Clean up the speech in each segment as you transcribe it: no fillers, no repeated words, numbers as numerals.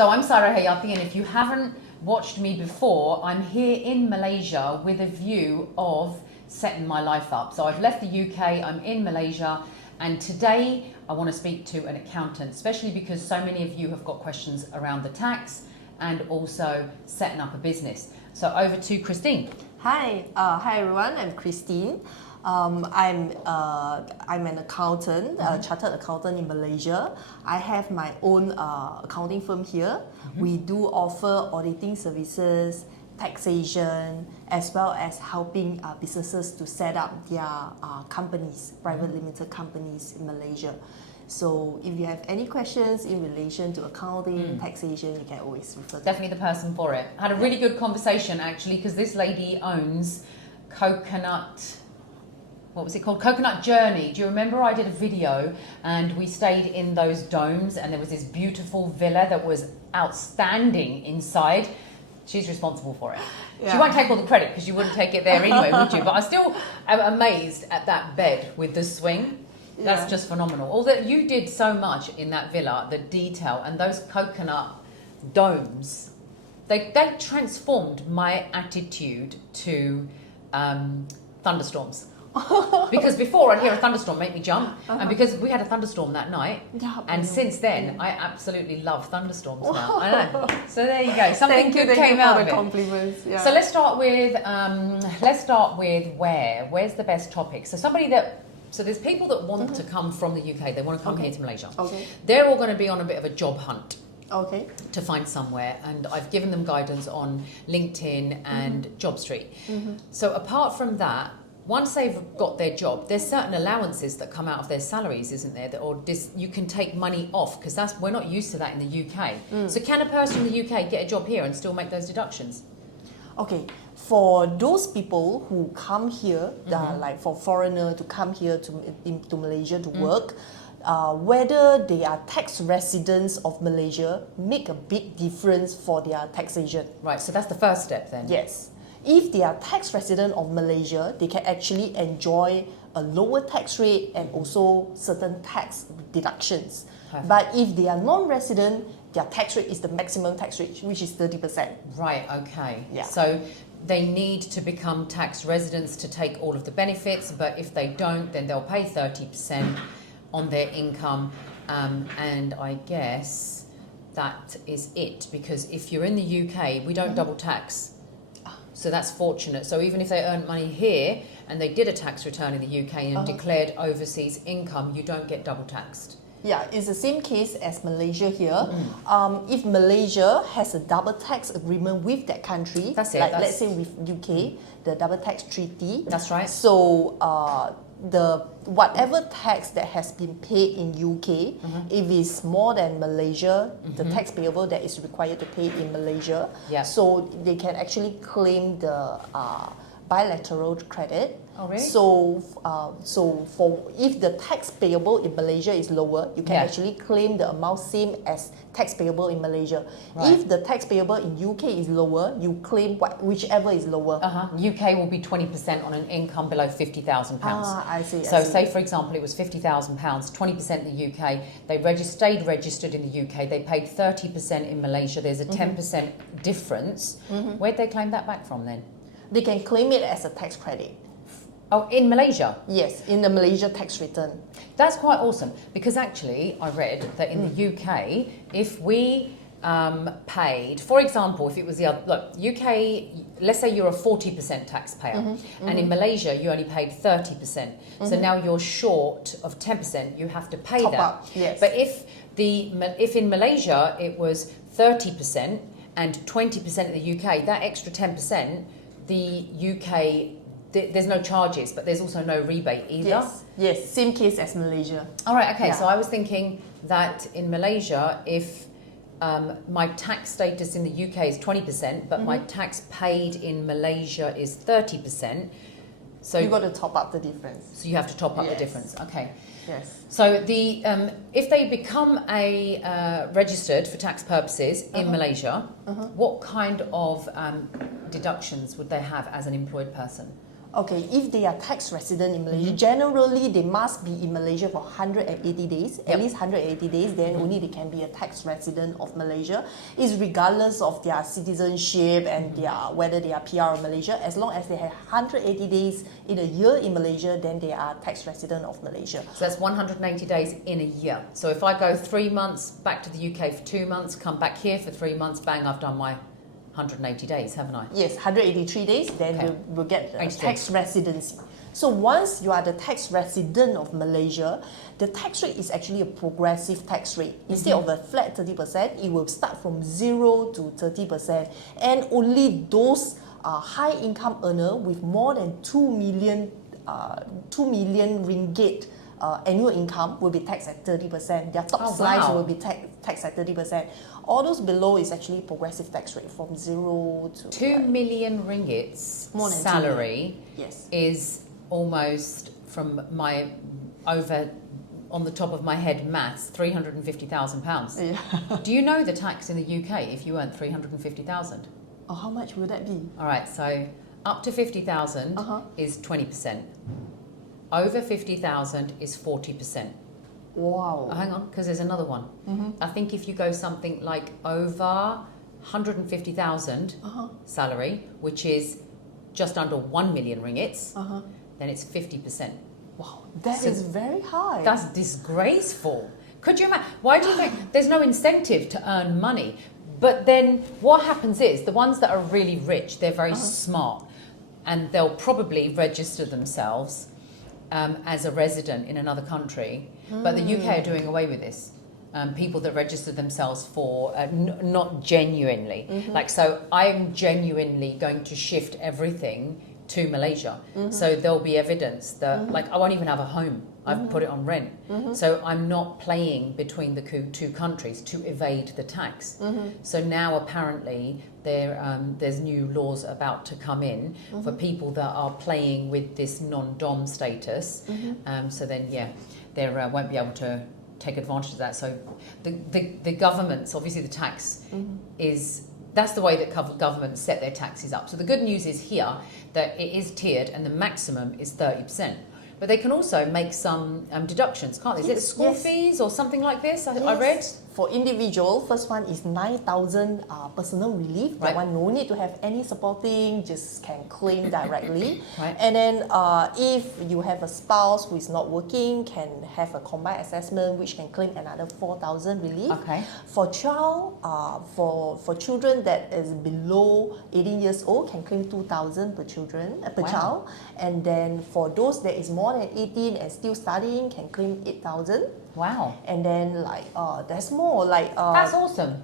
So I'm Saira, and if you haven't watched me before, I'm here in Malaysia with a view of setting my life up. So I've left the UK, I'm in Malaysia, and today I want to speak to an accountant, especially because so many of you have got questions around the tax and also setting up a business. So over to Christine. Hi everyone. I'm Christine. I'm an accountant, chartered accountant in Malaysia. I have my own accounting firm here. We do offer auditing services, taxation, as well as helping businesses to set up their companies, private limited companies in Malaysia. So if you have any questions in relation to accounting, taxation, you can always refer to Definitely the person for it. I had a really good conversation actually, because this lady owns Coconut, what was it called? Coconut Journey. Do you remember I did a video and we stayed in those domes and there was this beautiful villa that was outstanding inside? She's responsible for it. Yeah. She won't take all the credit because you wouldn't take it there anyway, would you? But I still am amazed at that bed with the swing. That's just phenomenal. Although you did so much in that villa, the detail and those coconut domes, they transformed my attitude to thunderstorms. Because before I'd hear a thunderstorm make me jump, and because we had a thunderstorm that night, and since then I absolutely love thunderstorms now. I know. So there you go. Something good came out of it. Compliments. Yeah. So let's start with where's the best topic? So there's people that want to come from the UK. They want to come here to Malaysia. Okay. They're all going to be on a bit of a job hunt. Okay. To find somewhere, and I've given them guidance on LinkedIn and JobStreet. So apart from that, once they've got their job, there's certain allowances that come out of their salaries, isn't there? You can take money off, because we're not used to that in the UK. So can a person in the UK get a job here and still make those deductions? Okay, for those people who come here, like for foreigner to come here to Malaysia to work, whether they are tax residents of Malaysia make a big difference for their taxation. Right, so that's the first step then? Yes. If they are tax resident of Malaysia, they can actually enjoy a lower tax rate and also certain tax deductions. Perfect. But if they are non-resident, their tax rate is the maximum tax rate, which is 30%. Right, okay. Yeah. So they need to become tax residents to take all of the benefits, but if they don't, then they'll pay 30% on their income. And I guess that is it, because if you're in the UK, we don't double tax. So that's fortunate. So even if they earn money here and they did a tax return in the UK and declared overseas income, you don't get double taxed. Yeah, it's the same case as Malaysia here. If Malaysia has a double tax agreement with that country, let's say with UK, the double tax treaty. That's right. So whatever tax that has been paid in UK, if it's more than Malaysia, the tax payable that is required to pay in Malaysia, so they can actually claim the bilateral credit. Oh, really? So for if the tax payable in Malaysia is lower, you can actually claim the amount same as tax payable in Malaysia. Right. If the tax payable in UK is lower, you claim whichever is lower. UK will be 20% on an income below £50,000. I see. So say for example it was £50,000, 20% in the UK. They stayed registered in the UK. They paid 30% in Malaysia. There's a 10% difference. Where'd they claim that back from then? They can claim it as a tax credit. Oh, in Malaysia? Yes, in the Malaysia tax return. That's quite awesome, because actually I read that in the UK, if we paid, for example, if it was the other, look, UK, let's say you're a 40% taxpayer, and in Malaysia you only paid 30%. So now you're short of 10%, you have to pay Top that. up, yes. But if in Malaysia it was 30% and 20% in the UK, that extra 10%, the UK, there's no charges, but there's also no rebate either. Yes, same case as Malaysia. All right, okay. So I was thinking that in Malaysia, if my tax status in the UK is 20%, but my tax paid in Malaysia is 30%, so you got to top up the difference. So you have to top up the difference. Okay. Yes. So if they become registered for tax purposes in Malaysia, what kind of deductions would they have as an employed person? Okay, if they are tax resident in Malaysia, generally they must be in Malaysia for 180 days, at least 180 days, then only they can be a tax resident of Malaysia. It's regardless of their citizenship and their whether they are PR of Malaysia. As long as they have 180 days in a year in Malaysia, then they are tax resident of Malaysia. So that's 180 days in a year. So if I go 3 months back to the UK for 2 months, come back here for 3 months, bang, I've done my 180 days, haven't I? Yes, 183 days, then Okay. we'll get the 83. tax residency. So once you are the tax resident of Malaysia, the tax rate is actually a progressive tax rate. Instead of a flat 30%, it will start from 0 to 30%. And only those high income earner with more than 2 million ringgit annual income will be taxed at 30%. Their top slice will be taxed at 30%. All those below is actually progressive tax rate from 0 to 2 million ringgits More than 2 salary Yes. is almost, from my over on the top of my head maths, £350,000. Yeah. Do you know the tax in the UK if you earn 350,000? Oh, how much will that be? All right, so up to 50,000 is 20%. Over 50,000 is 40%. Wow. Oh, hang on, because there's another one. I think if you go something like over 150,000 salary, which is just under 1 million ringgits, then it's 50%. Wow, that So is very high. That's disgraceful. Could you imagine? Why do you think there's no incentive to earn money? But then what happens is the ones that are really rich, they're very smart, and they'll probably register themselves as a resident in another country. But the UK are doing away with this. People that register themselves for not genuinely. Like, so I'm genuinely going to shift everything to Malaysia. So there'll be evidence that, like, I won't even have a home. I've put it on rent. So I'm not playing between the two countries to evade the tax. So now apparently there's new laws about to come in for people that are playing with this non-dom status. So then, they won't be able to take advantage of that. So the governments, obviously the tax is, that's the way that governments set their taxes up. So the good news is here that it is tiered and the maximum is 30%. But they can also make some deductions, can't they? Is it school fees or something like this? I read. For individual, first one is 9,000 personal relief. That one no need to have any supporting, just can claim directly. And then if you have a spouse who is not working, can have a combined assessment which can claim another 4,000 relief. For child, for children that is below 18 years old, can claim 2,000 per child. And then for those that is more than 18 and still studying, can claim 8,000. Wow. And then there's more like that's awesome.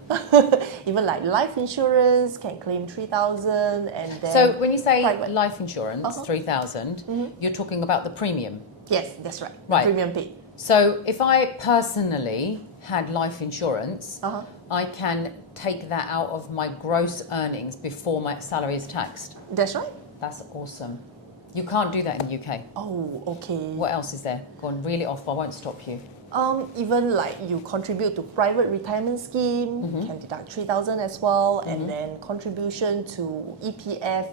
even like life insurance can claim 3,000, and then so when you say life insurance 3,000, you're talking about the premium. Yes, that's right. Premium paid. So if I personally had life insurance, I can take that out of my gross earnings before my salary is taxed. That's right. That's awesome. You can't do that in the UK. Oh, okay. What else is there? Go on, reel it off. I won't stop you. Even like you contribute to private retirement scheme, can deduct 3,000 as well, and then contribution to EPF,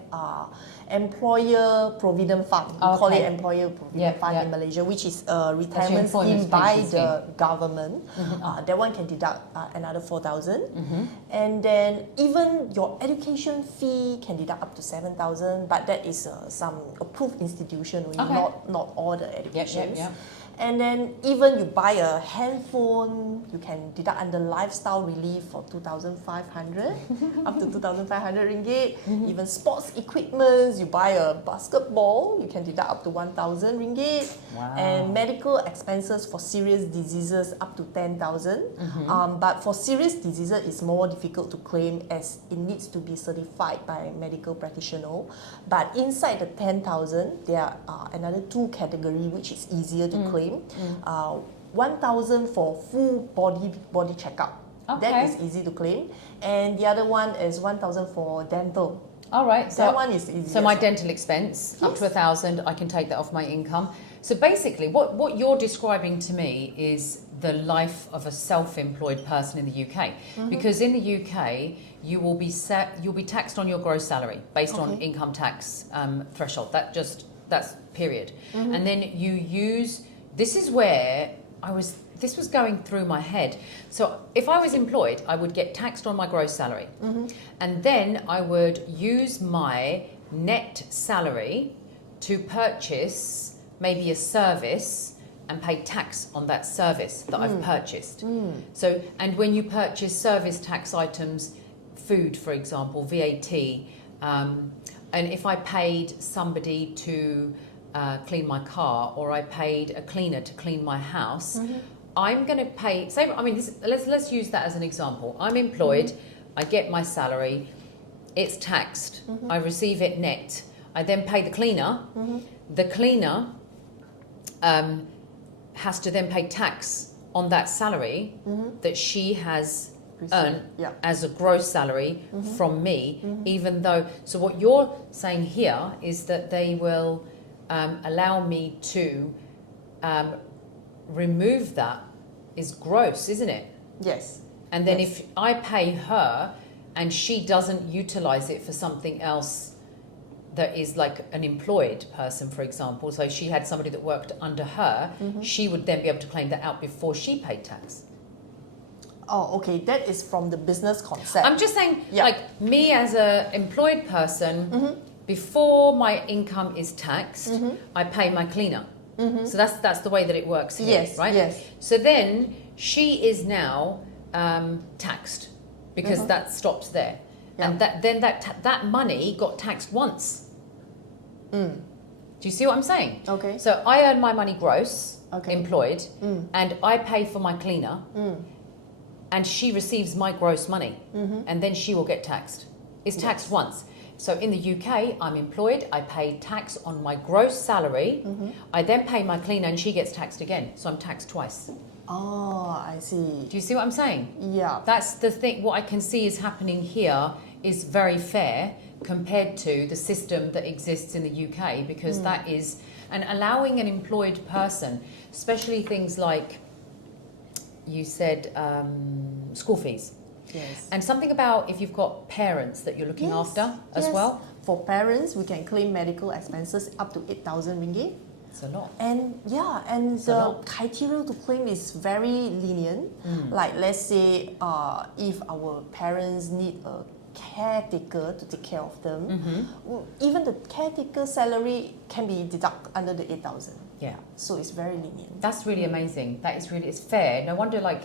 employer provident fund. We call it employer provident fund in Malaysia, which is a retirement scheme by the government. That one can deduct another 4,000, and then even your education fee can deduct up to 7,000, but that is some approved institution, not all the educations. And then even you buy a handphone, you can deduct under lifestyle relief for 2,500 up to 2,500 ringgit. Even sports equipment, you buy a basketball, you can deduct up to 1,000 ringgit. And medical expenses for serious diseases up to 10,000. But for serious diseases, it's more difficult to claim as it needs to be certified by a medical practitioner. But inside the 10,000, there are another two categories which is easier to claim. 1,000 for full body checkup. That is easy to claim. And the other one is 1,000 for dental. All right. So that one is easy. So my dental expense up to 1,000, I can take that off my income. So basically, what you're describing to me is the life of a self-employed person in the UK. Because in the UK, you'll be taxed on your gross salary based on income tax threshold. That's period. And then this is where this was going through my head. So if I was employed, I would get taxed on my gross salary. And then I would use my net salary to purchase maybe a service and pay tax on that service that I've purchased. So, and when you purchase service tax items, food, for example, VAT, and if I paid somebody to clean my car, or I paid a cleaner to clean my house, I'm going to pay. Let's use that as an example. I'm employed. I get my salary. It's taxed. I receive it net. I then pay the cleaner. The cleaner has to then pay tax on that salary that she has earned as a gross salary from me, even though. So what you're saying here is that they will allow me to remove that is gross, isn't it? Yes. And then if I pay her and she doesn't utilize it for something else that is like an employed person, for example, so she had somebody that worked under her, she would then be able to claim that out before she paid tax. Oh, okay. That is from the business concept. I'm just saying, like me as an employed person, before my income is taxed, I pay my cleaner. So that's the way that it works here, right? Yes. So then she is now taxed because that stops there. And that money got taxed once. Do you see what I'm saying? Okay. So I earn my money gross, employed, and I pay for my cleaner, and she receives my gross money, and then she will get taxed. It's taxed once. So in the UK, I'm employed, I pay tax on my gross salary, I then pay my cleaner and she gets taxed again. So I'm taxed twice. Oh, I see. Do you see what I'm saying? Yeah. That's the thing. What I can see is happening here is very fair compared to the system that exists in the UK, because that is, and allowing an employed person, especially things like you said, school fees. Yes. And something about if you've got parents that you're looking after as well. For parents, we can claim medical expenses up to 8,000 ringgit. It's a lot. And the criteria to claim is very lenient. Like let's say if our parents need a caretaker to take care of them, even the caretaker salary can be deducted under the 8,000. Yeah. So it's very lenient. That's really amazing. That is really, it's fair. No wonder, like,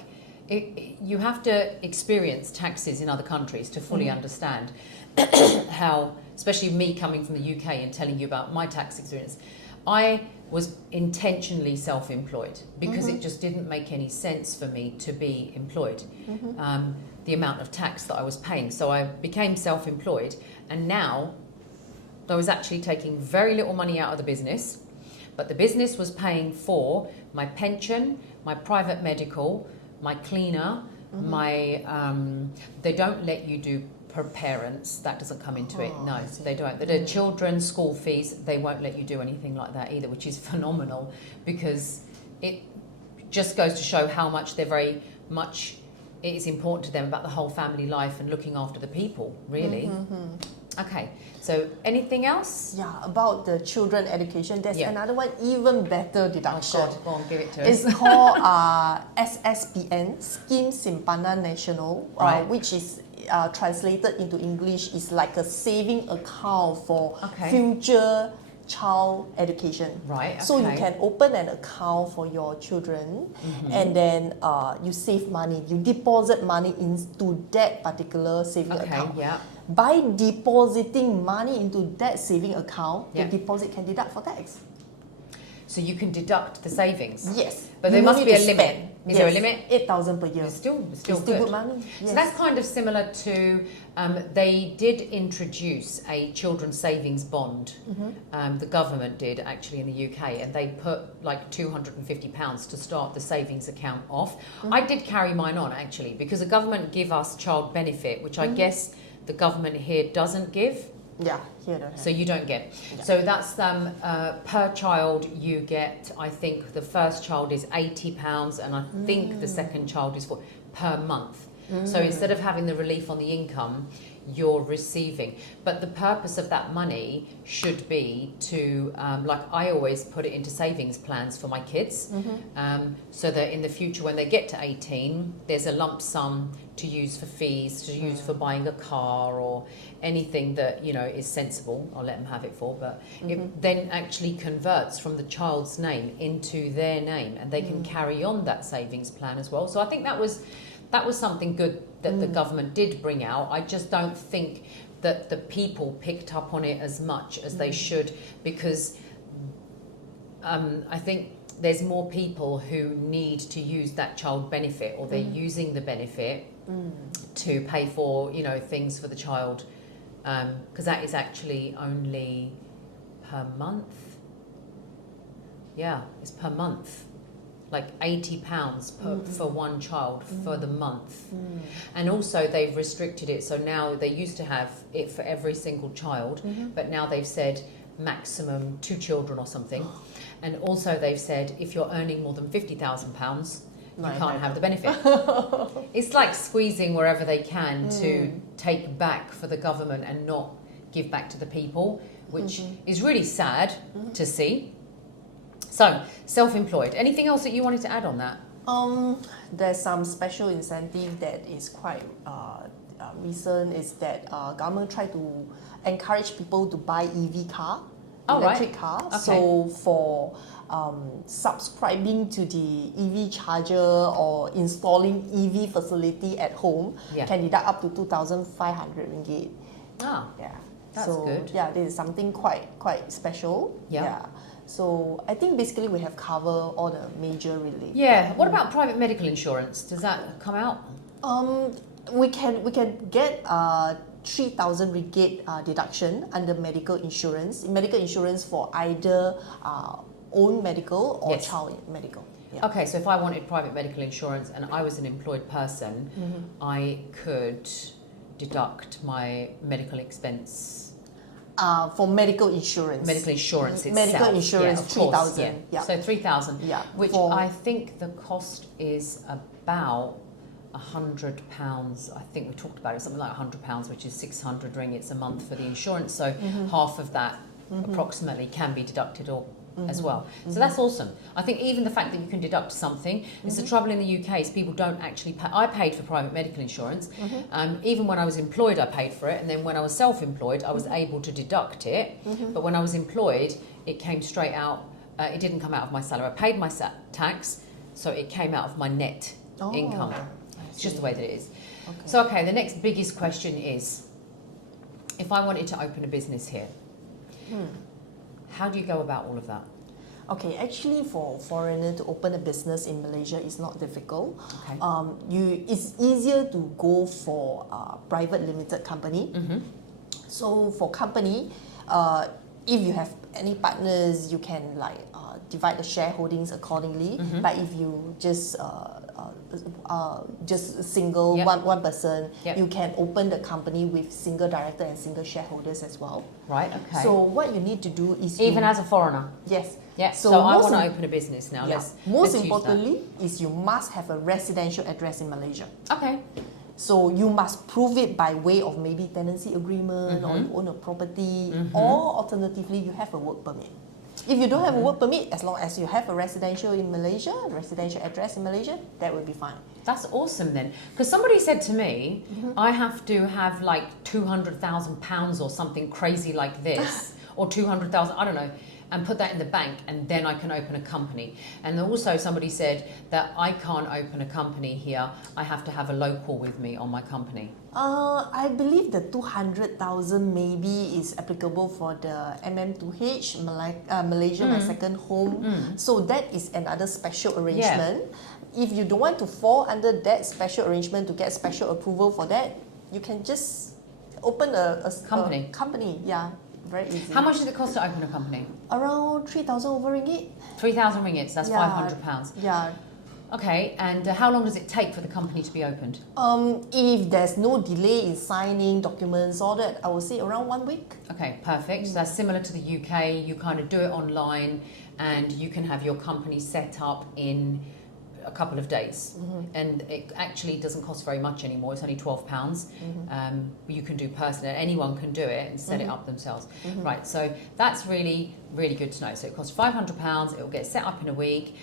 you have to experience taxes in other countries to fully understand how, especially me coming from the UK and telling you about my tax experience. I was intentionally self-employed because it just didn't make any sense for me to be employed, the amount of tax that I was paying. So I became self-employed, and now I was actually taking very little money out of the business, but the business was paying for my pension, my private medical, my cleaner, my they don't let you do per parents, that doesn't come into it. No, they don't. The children's school fees, they won't let you do anything like that either, which is phenomenal, because it just goes to show how much they're very much, it is important to them about the whole family life and looking after the people, really. Okay, so anything else? Yeah, about the children education, there's another one, even better deduction. Oh God, go on, give it to us. It's called SSPN, Scheme Simpanan Nasional, which is translated into English is like a saving account for future child education. Right. Okay. So you can open an account for your children, and then you save money. You deposit money into that particular saving account. Yeah. By depositing money into that saving account, the deposit can deduct for tax. So you can deduct the savings? Yes. But there must be a limit. Is there a limit? 8,000 per year. It's still good money. Yes. So that's kind of similar to, they did introduce a children's savings bond. The government did actually in the UK, and they put like £250 to start the savings account off. I did carry mine on actually, because the government give us child benefit, which I guess the government here doesn't give. Yeah, here don't have. So you don't get. Yeah. So that's per child you get, I think the first child is £80 and I think the second child is per month. So instead of having the relief on the income, you're receiving. But the purpose of that money should be to, like I always put it into savings plans for my kids, so that in the future when they get to 18, there's a lump sum to use for fees, to use for buying a car or anything that, you know, is sensible. I'll let them have it for, but it then actually converts from the child's name into their name and they can carry on that savings plan as well. So I think that was something good that the government did bring out. I just don't think that the people picked up on it as much as they should, because I think there's more people who need to use that child benefit, or they're using the benefit to pay for, you know, things for the child, because that is actually only per month. Yeah, it's per month. Like £80 for one child for the month. And also they've restricted it, so now they used to have it for every single child, but now they've said maximum 2 children or something. And also they've said if you're earning more than £50,000, you can't have the benefit. It's like squeezing wherever they can to take back for the government and not give back to the people, which is really sad to see. So, self-employed. Anything else that you wanted to add on that? There's some special incentive that is quite recent, is that government try to encourage people to buy EV car, electric car. Okay. So for subscribing to the EV charger or installing EV facility at home, can deduct up to 2,500 ringgit. Ah, yeah, that's so, good. Yeah, this is something quite special. Yeah. So I think basically we have covered all the major relief. Yeah. What about private medical insurance? Does that come out? We can get 3,000 ringgit deduction under medical insurance. Medical insurance for either own medical or child medical. Yeah. Okay, so if I wanted private medical insurance and I was an employed person, I could deduct my medical expense. For medical insurance. Medical insurance itself. Medical insurance, 3,000. Yeah. So 3,000. Yeah. Which I think the cost is about £100. I think we talked about it, something like £100, which is 600 ringgits a month for the insurance. So half of that approximately can be deducted or as well. So that's awesome. I think even the fact that you can deduct something, it's the trouble in the UK is people don't actually pay. I paid for private medical insurance. Even when I was employed, I paid for it. And then when I was self-employed, I was able to deduct it. But when I was employed, it came straight out. It didn't come out of my salary. I paid my tax, so it came out of my net income. It's just the way that it is. Okay. So, okay, the next biggest question is, if I wanted to open a business here, how do you go about all of that? Okay, actually for foreigner to open a business in Malaysia is not difficult. Okay. It's easier to go for a private limited company. So for company, if you have any partners, you can divide the shareholdings accordingly. But if you just single one person, you can open the company with single director and single shareholders as well. Right. Okay. So what you need to do is even as a foreigner. Yes. Yeah. So I want to open a business now. Yeah. Most importantly is you must have a residential address in Malaysia. Okay. So you must prove it by way of maybe tenancy agreement or you own a property, or alternatively you have a work permit. If you don't have a work permit, as long as you have a residential in Malaysia, residential address in Malaysia, that will be fine. That's awesome then. Because somebody said to me, I have to have like £200,000 or something crazy like this, or 200,000, I don't know, and put that in the bank, and then I can open a company. And also somebody said that I can't open a company here, I have to have a local with me on my company. I believe the 200,000 maybe is applicable for the MM2H, Malaysia, my second home. So that is another special arrangement. If you don't want to fall under that special arrangement to get special approval for that, you can just open a company. Yeah. Very easy. How much does it cost to open a company? Around 3,000 over ringgit. 3,000 ringgits, that's £500. Yeah. Okay, and how long does it take for the company to be opened? If there's no delay in signing documents, all that, I would say around 1 week. Okay, perfect. So that's similar to the UK. You kind of do it online and you can have your company set up in a couple of days. And it actually doesn't cost very much anymore. It's only £12. You can do personally. Anyone can do it and set it up themselves. Right, so that's really, really good to know. So it costs £500. It will get set up in a week.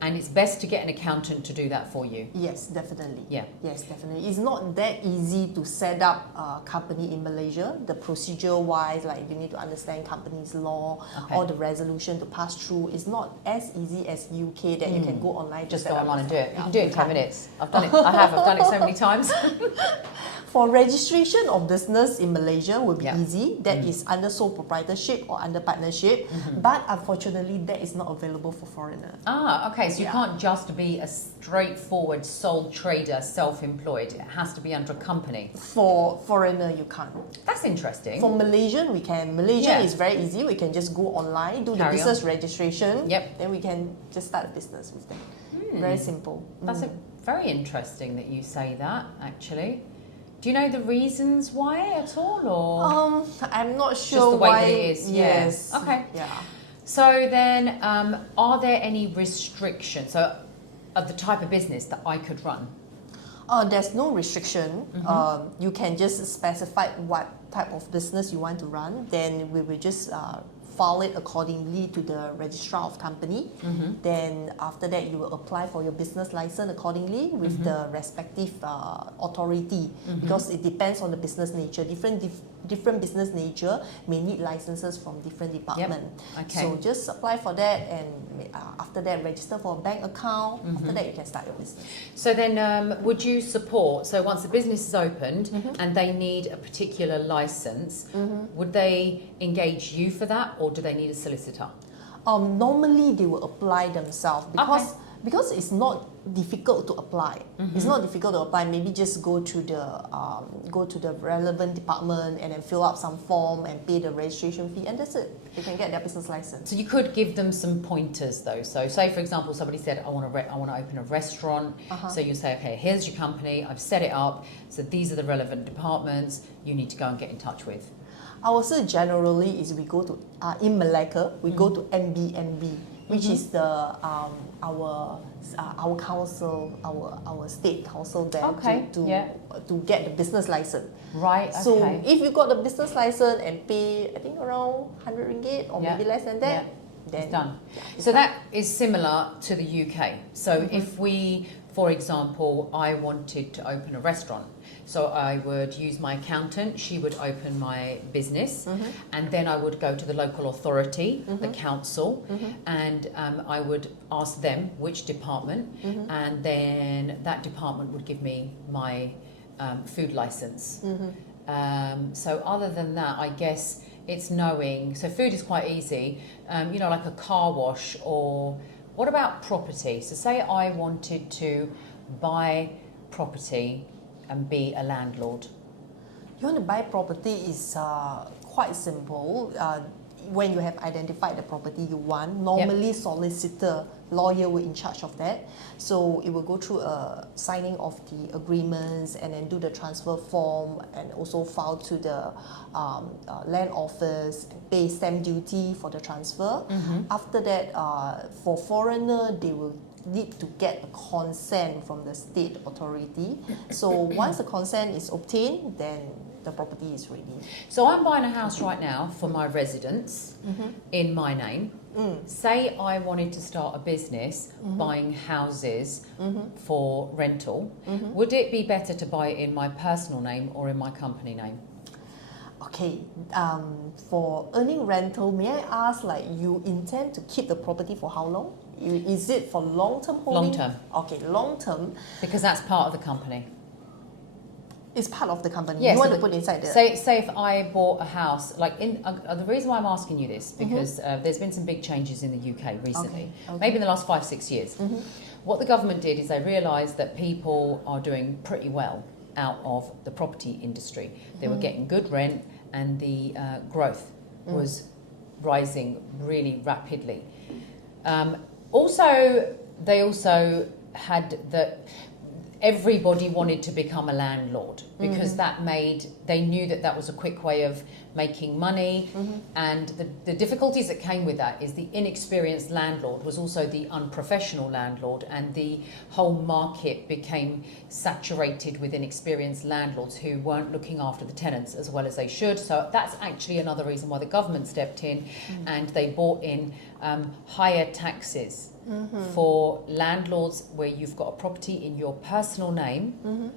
And it's best to get an accountant to do that for you. Yes, definitely. Yeah. Yes, definitely. It's not that easy to set up a company in Malaysia. The procedure-wise, like you need to understand company's law, or the resolution to pass through. It's not as easy as UK that you can go online. Just go online and do it. You can do it in 10 minutes. I've done it. I've done it so many times. For registration of business in Malaysia will be easy. That is under sole proprietorship or under partnership. But unfortunately, that is not available for foreigners. Ah, okay. So you can't just be a straightforward sole trader, self-employed. It has to be under a company. For foreigner, you can't. That's interesting. For Malaysian, we can. Malaysian is very easy. We can just go online, do the business registration. Then we can just start a business with them. Very simple. That's very interesting that you say that, actually. Do you know the reasons why at all, or I'm not sure just the way why that it is? Yes. Okay. Yeah. So then, are there any restrictions of the type of business that I could run? There's no restriction. You can just specify what type of business you want to run. Then we will just file it accordingly to the registrar of company. Then after that, you will apply for your business license accordingly with the respective authority, because it depends on the business nature. Different business nature may need licenses from different departments. Okay. So just apply for that, and after that, register for a bank account. After that, you can start your business. So then, would you support? So once the business is opened and they need a particular license, would they engage you for that, or do they need a solicitor? Normally, they will apply themselves because it's not difficult to apply. It's not difficult to apply. Maybe just go to the relevant department and then fill up some form and pay the registration fee, and that's it. They can get their business license. So you could give them some pointers though. So say for example somebody said I want to open a restaurant. So you say, okay, here's your company. I've set it up. So these are the relevant departments you need to go and get in touch with. I would say generally is we go to in Malacca we go to MBMB, which is the our council, our state council there to get the business license. Right. Okay. So if you got the business license and pay, I think around 100 ringgit or maybe less than that, then it's done. It's so done. that is similar to the UK. So if we, for example, I wanted to open a restaurant, so I would use my accountant, she would open my business, and then I would go to the local authority, the council, and I would ask them which department, and then that department would give me my food license. So other than that, I guess it's knowing, so food is quite easy, you know, like a car wash, or what about property? So say I wanted to buy property and be a landlord. You want to buy property is quite simple. When you have identified the property you want, normally solicitor, lawyer will in charge of that. So it will go through a signing of the agreements and then do the transfer form and also file to the land office, pay stamp duty for the transfer. After that, for foreigner, they will need to get a consent from the state authority. So once the consent is obtained, then the property is ready. So I'm buying a house right now for my residence in my name. Say I wanted to start a business buying houses for rental. Would it be better to buy it in my personal name or in my company name? Okay, for earning rental, may I ask, like, you intend to keep the property for how long? Is it for long-term holding? Long-term. Okay, long-term. Because that's part of the company. It's part of the company. Yes, you want to put inside the... Say if I bought a house, like the reason why I'm asking you this, because there's been some big changes in the UK recently, maybe in the last 5-6 years. What the government did is they realised that people are doing pretty well out of the property industry. They were getting good rent and the growth was rising really rapidly. Also, they also had that everybody wanted to become a landlord because they knew that that was a quick way of making money. And the difficulties that came with that is the inexperienced landlord was also the unprofessional landlord, and the whole market became saturated with inexperienced landlords who weren't looking after the tenants as well as they should. So that's actually another reason why the government stepped in and they brought in higher taxes for landlords where you've got a property in your personal name.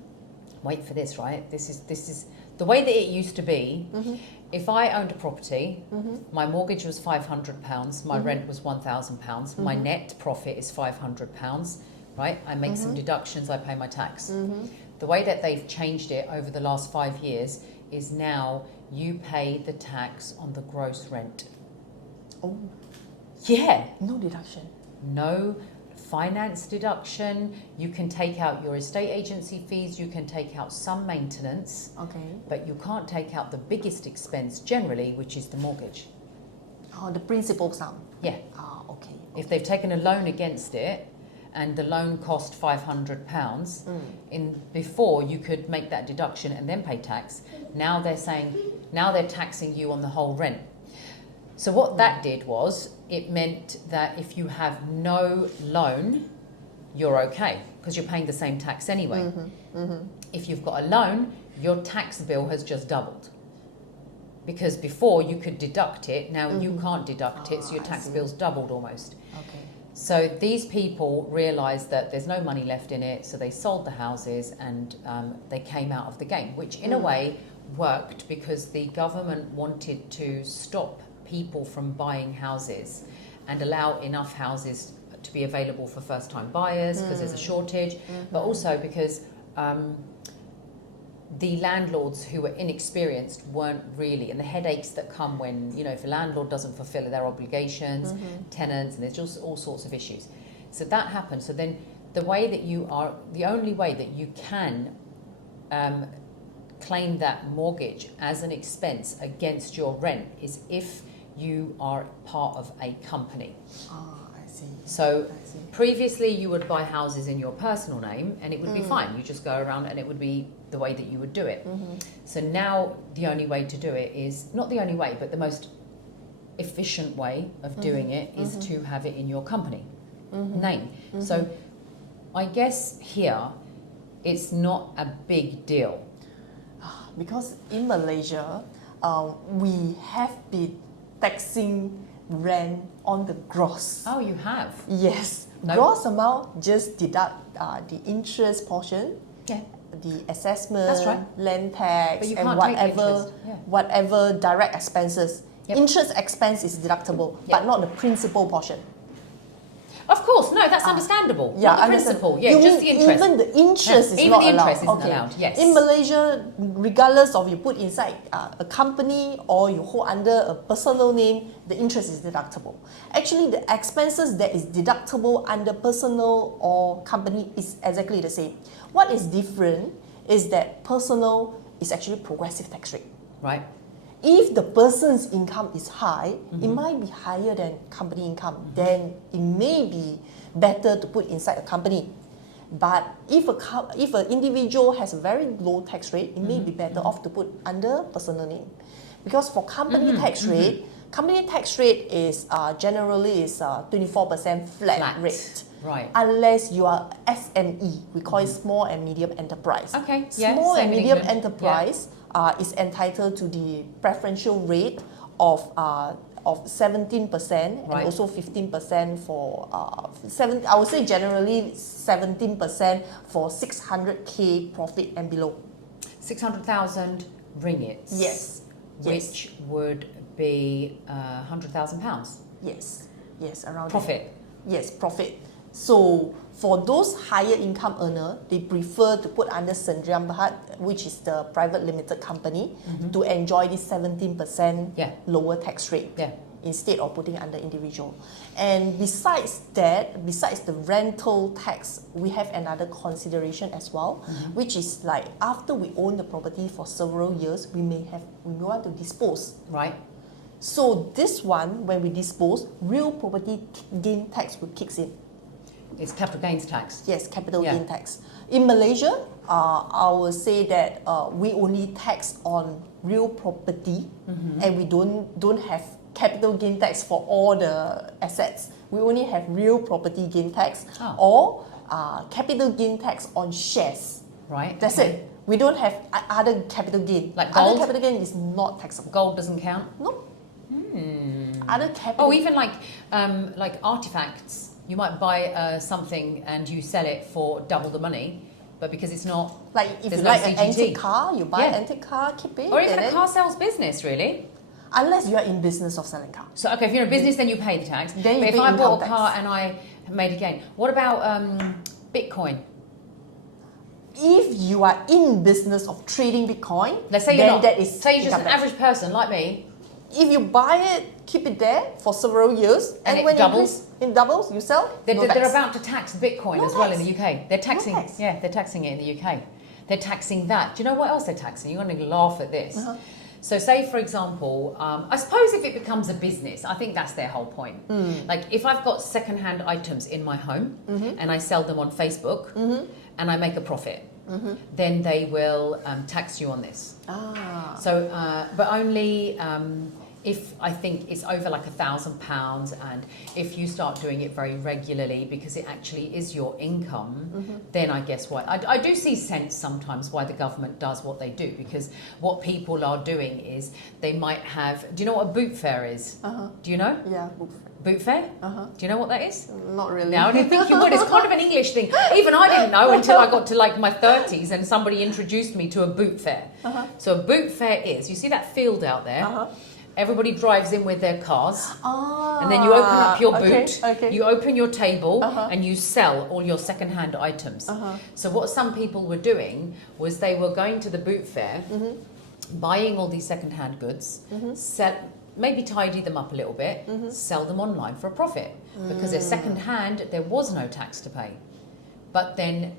Wait for this, right? This is the way that it used to be. If I owned a property, my mortgage was £500, my rent was £1,000, my net profit is £500, right? I make some deductions, I pay my tax. The way that they've changed it over the last 5 years is now you pay the tax on the gross rent. Oh, Yeah. no deduction. No finance deduction. You can take out your estate agency fees, you can take out some maintenance, Okay. but you can't take out the biggest expense generally, which is the mortgage. Oh, the principal sum. Yeah. Ah, okay. If they've taken a loan against it and the loan cost £500, before you could make that deduction and then pay tax. Now they're taxing you on the whole rent. So what that did was, it meant that if you have no loan, you're okay, because you're paying the same tax anyway. If you've got a loan, your tax bill has just doubled. Because before you could deduct it, now you can't deduct it, so your tax bill's doubled almost. Okay. So these people realised that there's no money left in it, so they sold the houses and they came out of the game, which in a way worked because the government wanted to stop people from buying houses and allow enough houses to be available for first-time buyers because there's a shortage, but also because the landlords who were inexperienced weren't really, and the headaches that come when, you know, if a landlord doesn't fulfill their obligations, tenants, and there's just all sorts of issues. So that happened. So then the only way that you can claim that mortgage as an expense against your rent is if you are part of a company. Ah, I see. So previously you would buy houses in your personal name and it would be fine. You just go around and it would be the way that you would do it. So now the only way to do it is, not the only way, but the most efficient way of doing it is to have it in your company name. So I guess here it's not a big deal. Because in Malaysia, we have been taxing rent on the gross. Oh, you have? Yes. No. Gross amount, just deduct the interest portion, Yeah. the assessment, That's right. land tax, But you and can't take whatever, interest. Yeah. whatever direct expenses. Yep. Interest expense is deductible, Yep. but not the principal portion. Of course, no, that's understandable. Yeah, Not the understand. principal, yeah, You just mean the interest. Even the interest is Even not the allowed. interest isn't allowed, yes. In Malaysia, regardless of you put inside a company or you hold under a personal name, the interest is deductible. Actually, the expenses that is deductible under personal or company is exactly the same. What is different is that personal is actually progressive tax rate. Right. If the person's income is high, it might be higher than company income. Then it may be better to put inside a company. But if an individual has a very low tax rate, it may be better off to put under personal name. Because for company tax rate is generally is 24% flat rate. Right. Unless you are SME, we call it small and medium enterprise. Okay, yeah, Small same and in medium England. enterprise is entitled to the preferential rate of 17% and Right. also 15% for I would say generally 17% for 600k profit and below. 600,000 ringgits. Yes. Which would be £100,000 Yes, around profit. Yes, profit. So for those higher income earner, they prefer to put under Sendirian Berhad, which is the private limited company, to enjoy this 17% Yeah. lower tax rate Yeah. instead of putting under individual. And besides that, besides the rental tax, we have another consideration as well, which is like after we own the property for several years, we want to dispose. Right. So this one, when we dispose, real property gain tax will kicks in. It's capital gains tax. Yes, capital Yeah. gain tax. In Malaysia, I will say that we only tax on real property, and we don't have capital gain tax for all the assets. We only have real property gain tax or capital gain tax on shares. Right. That's it. We don't have other capital gain. Like gold? Other capital gain is not taxable. Gold doesn't count? No. Other capital. Oh, even like artifacts. You might buy something and you sell it for double the money, but because it's not... Like if there's you no like an CGT. antique car, you buy an antique car, keep it. Or even and a then- car sales business, really. Unless you are in business of selling cars. So, okay, if you're in a business, then you pay the tax. Then you but if pay I bought a income car tax. and I made a gain, what about Bitcoin? If you are in business of trading Bitcoin, Let's say you're then not. that is Say you're just income an tax. average person like me. If you buy it, keep it there for several years, And it when doubles? it doubles, you sell. They're tax. about to tax Bitcoin No as well in tax. the UK. They're taxing, tax. they're taxing it in the UK. They're taxing that. Do you know what else they're taxing? You're going to laugh at this. So say, for example, I suppose if it becomes a business, I think that's their whole point. Like if I've got second-hand items in my home and I sell them on Facebook and I make a profit, then they will tax you on this. So, but only if I think it's over like £1,000, and if you start doing it very regularly because it actually is your income, then I guess why. I do see sense sometimes why the government does what they do, because what people are doing is they might have. Do you know what a boot fair is? Do you know? Yeah, Boot fair? Do you know what that is? not really. No, I didn't think you would. It's kind of an English thing. Even I didn't know until I got to like my 30s and somebody introduced me to a boot fair. So a boot fair is, you see that field out there? Everybody drives in with their cars, and then you open up your boot, you open your table, and you sell all your second-hand items. So what some people were doing was they were going to the boot fair, buying all these second-hand goods, maybe tidy them up a little bit, sell them online for a profit. Because they're second-hand, there was no tax to pay. But then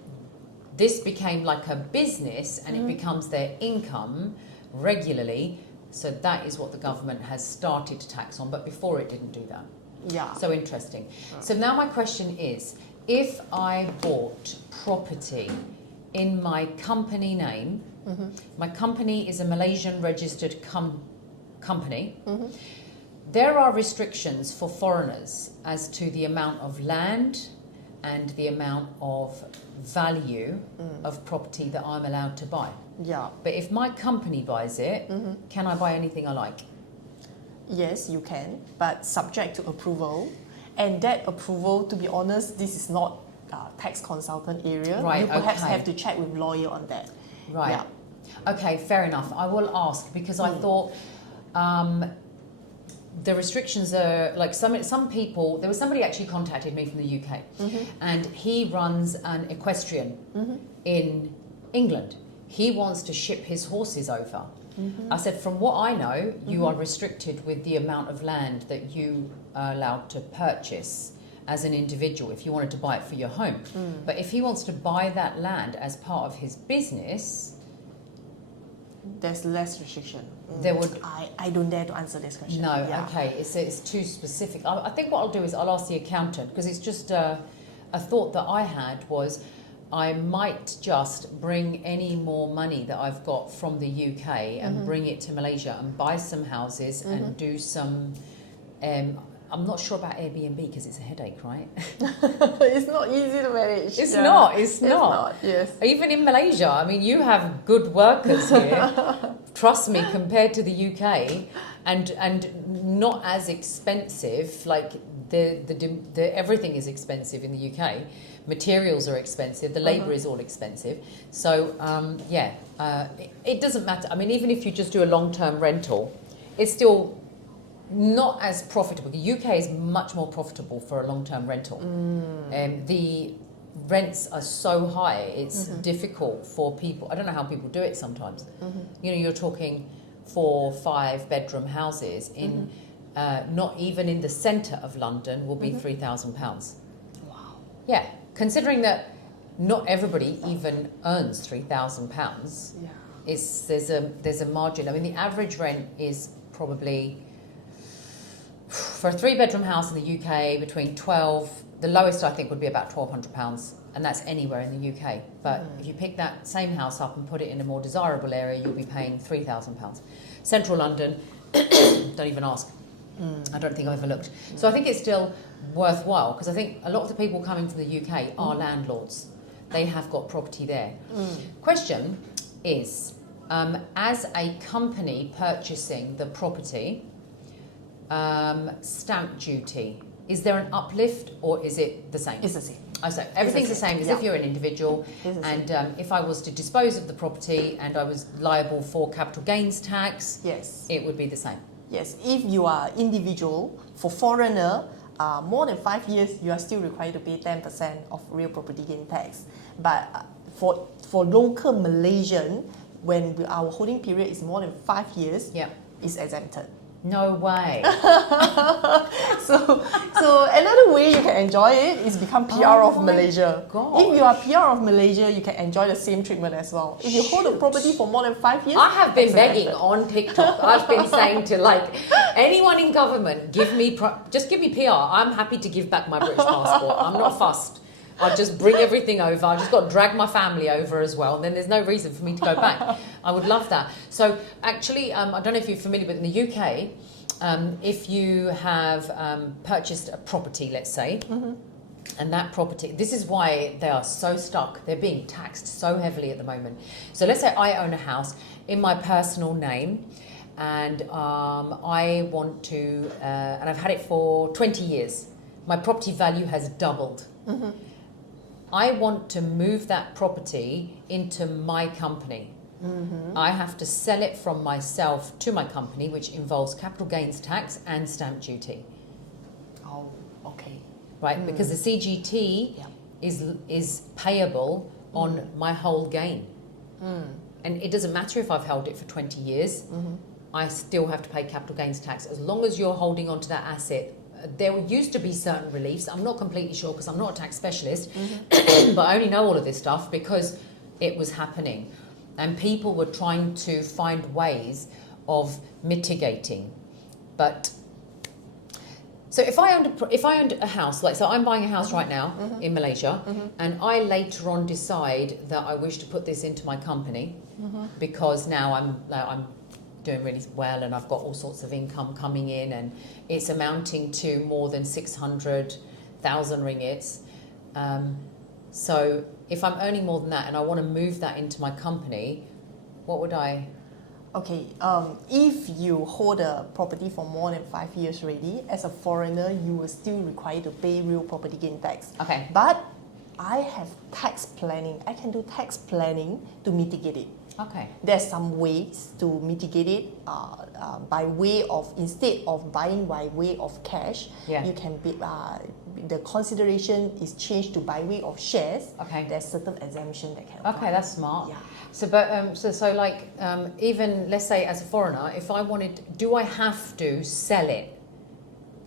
this became like a business, and it becomes their income regularly. So that is what the government has started to tax on, but before it didn't do that. Yeah. So interesting. So now my question is, if I bought property in my company name, my company is a Malaysian registered company, there are restrictions for foreigners as to the amount of land and the amount of value of property that I'm allowed to buy. Yeah. But if my company buys it, can I buy anything I like? Yes, you can, but subject to approval. And that approval, to be honest, this is not tax consultant area. Right, You perhaps okay. have to check with lawyer on that. Right. Yeah. Okay, fair enough. I will ask, because I thought the restrictions are like some people. There was somebody actually contacted me from the UK, and he runs an equestrian in England. He wants to ship his horses over. I said, from what I know, you are restricted with the amount of land that you are allowed to purchase as an individual if you wanted to buy it for your home. But if he wants to buy that land as part of his business, There's less restriction. there would... I don't dare to answer this question. No, Yeah. okay, it's too specific. I think what I'll do is I'll ask the accountant, because it's just a thought that I had was I might just bring any more money that I've got from the UK and bring it to Malaysia and buy some houses and do some... I'm not sure about Airbnb because it's a headache, right? It's not easy to manage. It's Yeah. not, It's not, yes. Even in Malaysia, I mean, you have good workers here, trust me, compared to the UK, and not as expensive. Like the everything is expensive in the UK. Materials are expensive. The labour is all expensive. So it doesn't matter. I mean, even if you just do a long-term rental, it's still not as profitable. The UK is much more profitable for a long-term rental. The rents are so high, it's difficult for people. I don't know how people do it sometimes. You know, you're talking 4 or 5 bedroom houses in not even in the centre of London will be £3,000. Wow. Yeah, considering that not everybody even earns £3,000. Yeah. There's a margin. I mean, the average rent is probably, for a 3-bedroom house in the UK, between the lowest I think would be about £1,200, and that's anywhere in the UK. But if you pick that same house up and put it in a more desirable area, you'll be paying £3,000. Central London, don't even ask. I don't think I've ever looked. So I think it's still worthwhile, because I think a lot of the people coming from the UK are landlords. They have got property there. Question is, as a company purchasing the property, stamp duty, is there an uplift or is it the same? It's the same. Oh, so everything's the same as if you're an individual, and if I was to dispose of the property and I was liable for capital gains tax, Yes. it would be the same. Yes, if you are individual, for foreigner, more than 5 years, you are still required to pay 10% of real property gain tax. But for local Malaysian, when our holding period is more than 5 years, it's exempted. No way. So another way you can enjoy it is become PR of Malaysia. God. If you are PR of Malaysia, you can enjoy the same treatment as well. If you hold a property for more than 5 years, I have been it's begging exempted. on TikTok. I've been saying to anyone in government, just give me PR. I'm happy to give back my British passport. I'm not fussed. I'll just bring everything over. I just got to drag my family over as well. And then there's no reason for me to go back. I would love that. So actually, I don't know if you're familiar, but in the UK, if you have purchased a property, let's say, and that property, this is why they are so stuck. They're being taxed so heavily at the moment. So let's say I own a house in my personal name, and I want to, and I've had it for 20 years. My property value has doubled. I want to move that property into my company. I have to sell it from myself to my company, which involves capital gains tax and stamp duty. Oh, okay. Right, because the CGT is payable on my whole gain. And it doesn't matter if I've held it for 20 years, I still have to pay capital gains tax as long as you're holding on to that asset. There used to be certain reliefs. I'm not completely sure because I'm not a tax specialist, but I only know all of this stuff because it was happening. And people were trying to find ways of mitigating. But so if I owned a house, so I'm buying a house right now in Malaysia, and I later on decide that I wish to put this into my company because now I'm doing really well and I've got all sorts of income coming in and it's amounting to more than 600,000 ringgits. So if I'm earning more than that and I want to move that into my company, what would I? Okay, if you hold a property for more than 5 years already, as a foreigner, you will still require to pay real property gain tax. Okay. But I have tax planning. I can do tax planning to mitigate it. Okay. There's some ways to mitigate it by way of, instead of buying by way of cash, you can be, the consideration is changed to by way of shares. Okay. There's certain exemption that can apply. Okay, that's smart. Yeah. So, but so like even let's say as a foreigner, if I wanted, do I have to sell it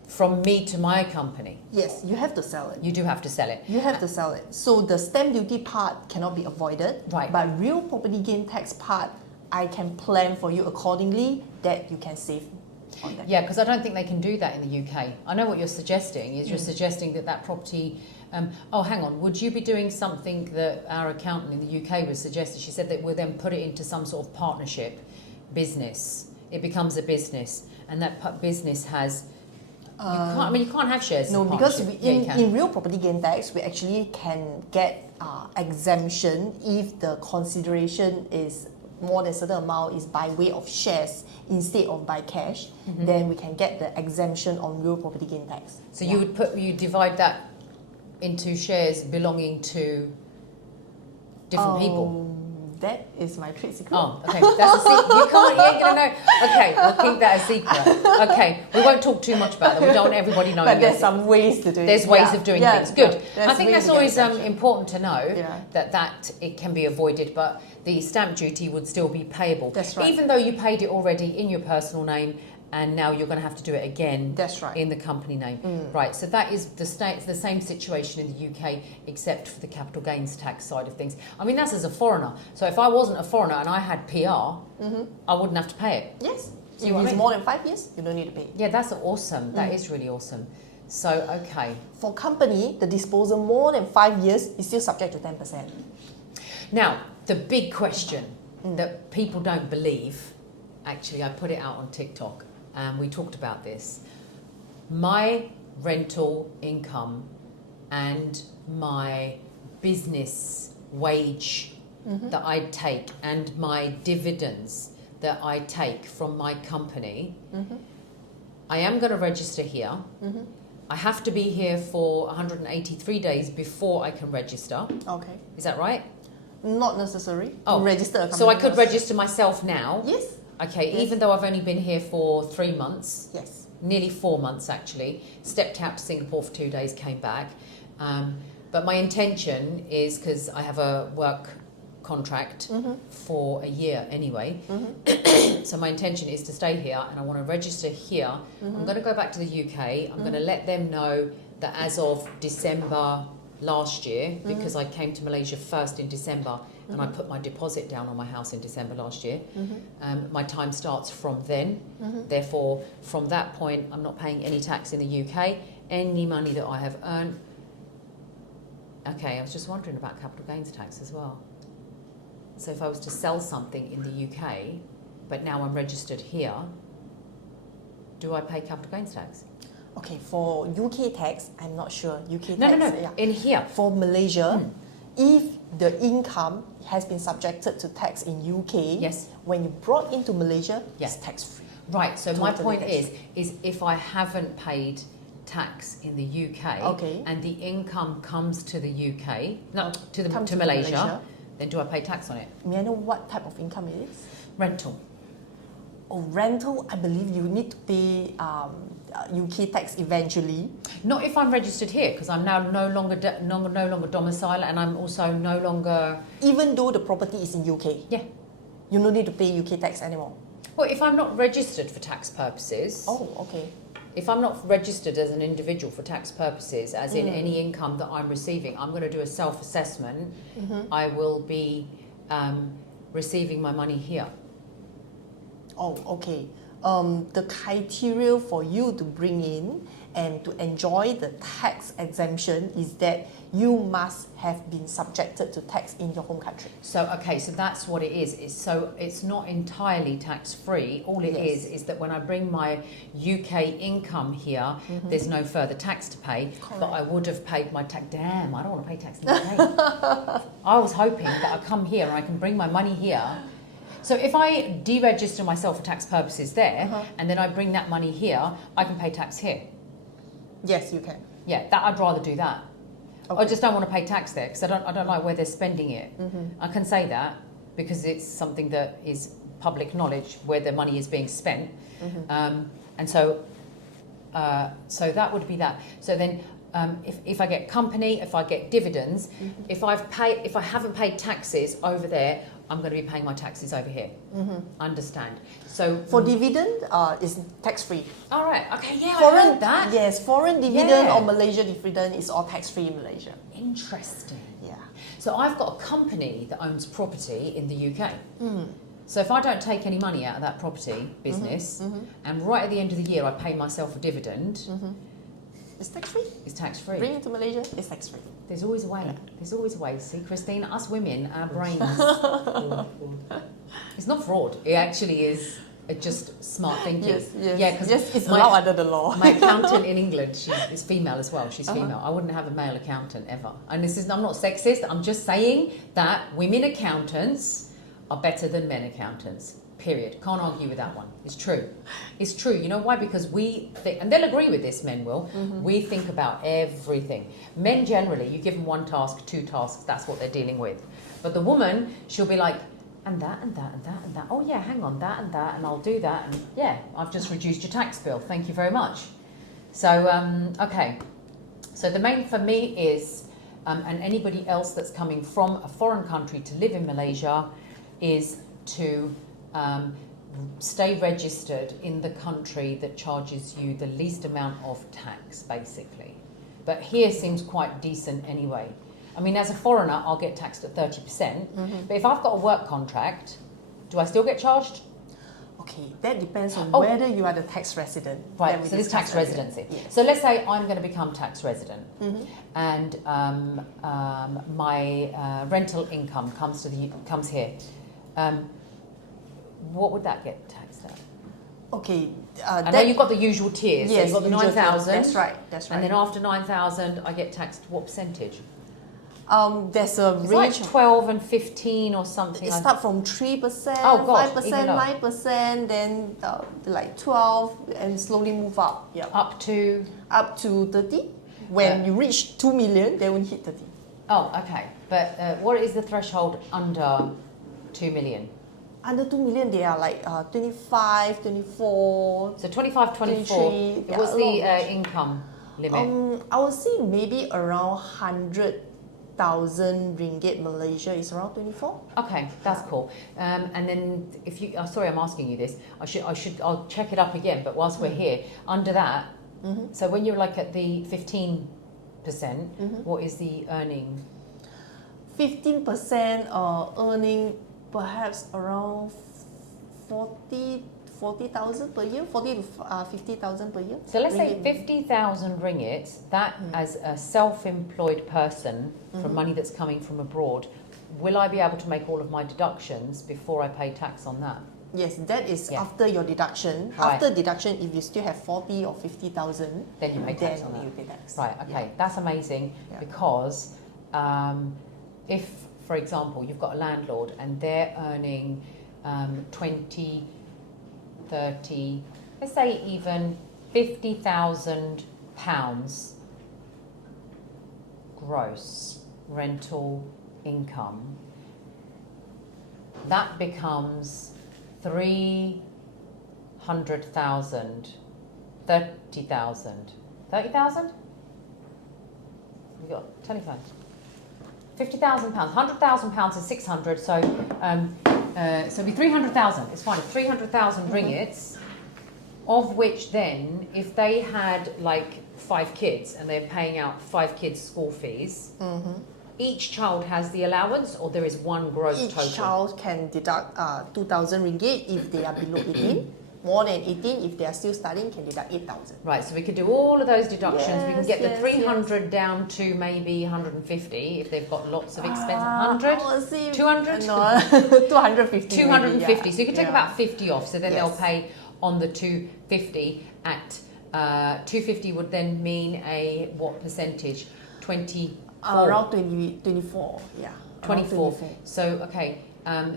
from me to my company? Yes, you have to sell it. You do have to sell it. You have to sell it. So the stamp duty part cannot be avoided. Right. But real property gain tax part, I can plan for you accordingly that you can save on that. Yeah, because I don't think they can do that in the UK. I know what you're suggesting is you're suggesting that property. Oh, hang on. Would you be doing something that our accountant in the UK was suggesting? She said that we'll then put it into some sort of partnership business. It becomes a business, and that business has. You can't have shares. No, in a because partnership. in real property gain tax, we actually can get exemption if the consideration is more than a certain amount is by way of shares instead of by cash. Then we can get the exemption on real property gain tax. So you divide that into shares belonging to different people. That is my trade secret. Oh, okay. That's a secret. You ain't gonna know. Okay, we'll keep that a secret. Okay, we won't talk too much about that. We don't want everybody knowing. But there's some ways to do it. There's ways of doing things. Good. Yeah, I think that's always important to know that it can be avoided, but the stamp duty would still be payable. That's right. Even though you paid it already in your personal name, and now you're going to have to do it again. That's right. In the company name. Right. So that is the same situation in the UK, except for the capital gains tax side of things. I mean, that's as a foreigner. So if I wasn't a foreigner and I had PR, I wouldn't have to pay it. Yes. See If what I it's mean? more than 5 years, you don't need to pay. Yeah, that's awesome. That is really awesome. So, okay. For company, the disposal more than 5 years is still subject to 10%. Now, the big question that people don't believe, actually I put it out on TikTok and we talked about this. My rental income and my business wage that I take and my dividends that I take from my company, I am going to register here. I have to be here for 183 days before I can register. Okay. Is that right? Not necessary. Oh, Register a company. so I could register myself now? Yes. Okay, Yes. even though I've only been here for 3 months. Yes. Nearly 4 months actually. Stepped out to Singapore for 2 days, came back. But my intention is, because I have a work contract for a year anyway, so my intention is to stay here and I want to register here. I'm going to go back to the UK. I'm going to let them know that as of December last year, because I came to Malaysia first in December and I put my deposit down on my house in December last year. My time starts from then. Therefore, from that point, I'm not paying any tax in the UK. Any money that I have earned. Okay, I was just wondering about capital gains tax as well. So if I was to sell something in the UK, but now I'm registered here, do I pay capital gains tax? Okay, for UK tax, I'm not sure. UK No, tax, no, no, yeah. in here. For Malaysia, if the income has been subjected to tax in UK, Yes. when you brought into Malaysia, Yes. it's tax-free. Right, so my Totally point tax is if I haven't paid tax in the UK Okay. and the income comes to the UK, no, Comes to Malaysia, then do I pay tax on it? May I know what type of income it is? Rental. Oh, rental, I believe you need to pay UK tax eventually. Not if I'm registered here, because I'm now no longer domiciled and I'm also no longer... Even though the property is in UK, Yeah. you don't need to pay UK tax anymore. Well, if I'm not registered for tax purposes... Oh, okay. If I'm not registered as an individual for tax purposes, as in any income that I'm receiving, I'm going to do a self-assessment. I will be receiving my money here. Oh, okay. The criteria for you to bring in and to enjoy the tax exemption is that you must have been subjected to tax in your home country. So, okay, so that's what it is. It's not entirely tax-free. All it Yes. is that when I bring my UK income here, there's no further tax to pay. Correct. But I would have paid my tax. Damn, I don't want to pay tax in the UK. I was hoping that I come here and I can bring my money here. So if I deregister myself for tax purposes there, and then I bring that money here, I can pay tax here. Yes, you can. Yeah, that I'd rather do that. Okay. I just don't want to pay tax there because I don't like where they're spending it. I can say that because it's something that is public knowledge where the money is being spent, and so that would be that. So then, if I get company, if I get dividends, if I haven't paid taxes over there, I'm going to be paying my taxes over here. Understand? So For dividend, it's tax-free. all right, okay, yeah, I heard that. Yes, foreign dividend Yeah. or Malaysia dividend is all tax-free in Malaysia. Interesting. Yeah. So I've got a company that owns property in the UK. So if I don't take any money out of that property business, and right at the end of the year I pay myself a dividend, It's tax-free. it's tax-free. Bring it to Malaysia, it's tax-free. There's always a way. There's always a way. See, Christine, us women, our brains. It's not fraud. It actually is just smart thinking. Yes, yes. Yeah, because yes, it's allowed under the law. my accountant in England, is female as well. She's female. I wouldn't have a male accountant ever. And I'm not sexist. I'm just saying that women accountants are better than men accountants. Period. Can't argue with that one. It's true. It's true. You know why? Because we think, and they'll agree with this, men will, we think about everything. Men generally, you give them one task, two tasks, that's what they're dealing with. But the woman, she'll be like, and that, and that, and that, and that. Oh yeah, hang on, that, and I'll do that. And yeah, I've just reduced your tax bill. Thank you very much. So, okay. So the main for me is, and anybody else that's coming from a foreign country to live in Malaysia, is to stay registered in the country that charges you the least amount of tax, basically. But here seems quite decent anyway. I mean, as a foreigner, I'll get taxed at 30%. But if I've got a work contract, do I still get charged? Okay, that depends on Oh. whether you are the tax resident. Right, Then we so this discuss tax earlier. residency. Yes. So let's say I'm going to become tax resident, Mhm. and my rental income comes here. What would that get taxed at? Okay. I know you've got the usual tiers. So Yes, you've got the usual tiers. 9,000. That's right. That's right. And then after 9,000, I get taxed what percentage? There's a It's range. like 12 and 15 or something. It starts from 3%, Oh, God, 5%, even lower. 9%, then like 12, and slowly move up. Yeah. Up to... Up to 30. When you reach 2 million, they will hit 30. Oh, okay. But what is the threshold under 2 million? Under 2 million, they are like 25, 24. So 25, 24. 23, What's yeah, the a lot. income limit? I would say maybe around 100,000 ringgit Malaysia is around 24. Okay, that's cool. And then if you, sorry, I'm asking you this. I'll check it up again. But whilst we're here, under that, so when you're like at the 15%, what is the earning? 15% earning perhaps around 40,000 per year, 40 to 50,000 per year. So let's say ringgit. 50,000 ringgit. That as a self-employed person from money that's coming from abroad, will I be able to make all of my deductions before I pay tax on that? Yes, that is after your deduction. Right. After deduction, if you still have 40 or 50,000, Then you pay tax then on that. you pay tax. Right, okay, that's amazing because if, for example, you've got a landlord and they're earning 20, 30, let's say even £50,000 gross rental income, that becomes 300,000, 30,000. 30,000? You got telephone. £50,000, £100,000 is 600, so it'd be 300,000. It's fine. 300,000 ringgits, of which then, if they had like 5 kids and they're paying out 5 kids' school fees, each child has the allowance, or there is one gross total? Each child can deduct 2,000 ringgit if they are below 18. More than 18, if they are still studying, can deduct 8,000. Right, so we could do all of those deductions. We can Yes, get the yes, 300 down to maybe 150 if they've got lots of expenses. I 100? would say 200? No, 250. 250. maybe, yeah. So you can take about 50 off. So then Yes. they'll pay on the 250 at 250 would then mean a what percentage? 24. Around 24, yeah. Around 24. So okay,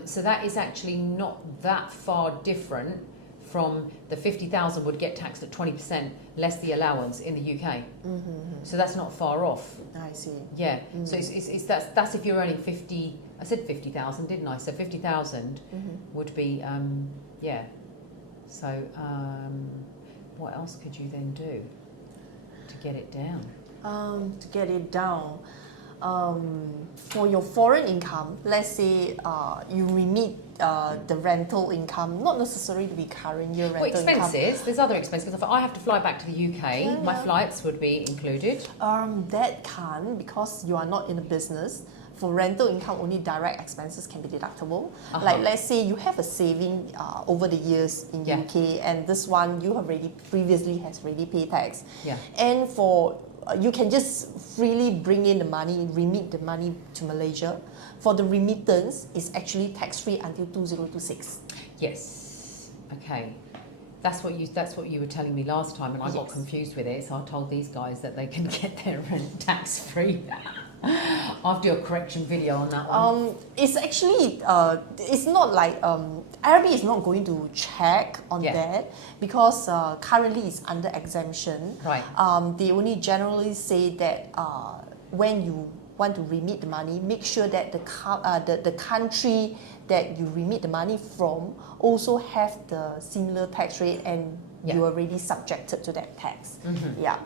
so that is actually not that far different from the 50,000 would get taxed at 20% less the allowance in the UK. So that's not far off. I see. Yeah. So it's that's if you're earning 50. I said 50,000, didn't I? So 50,000 would be yeah. So what else could you then do to get it down? To get it down, for your foreign income, let's say you remit the rental income, not necessarily to be current year rental Expenses. income. There's other expenses. If I have to fly back to the UK, my flights would be included. That can't, because you are not in a business. For rental income, only direct expenses can be deductible. Like let's say you have a saving over the years in UK, and this one you have previously has already paid tax. Yeah. And for you can just freely bring in the money, remit the money to Malaysia. For the remittance, it's actually tax-free until 2026. Yes. Okay. That's what you were telling me last time, and I got confused with it. So I told these guys that they can get their rent tax-free. I'll do a correction video on that one. It's actually it's not like IRB is not going to check on that, because currently it's under exemption. Right. They only generally say that when you want to remit the money, make sure that the country that you remit the money from also have the similar tax rate, and you are already subjected to that tax. Yeah.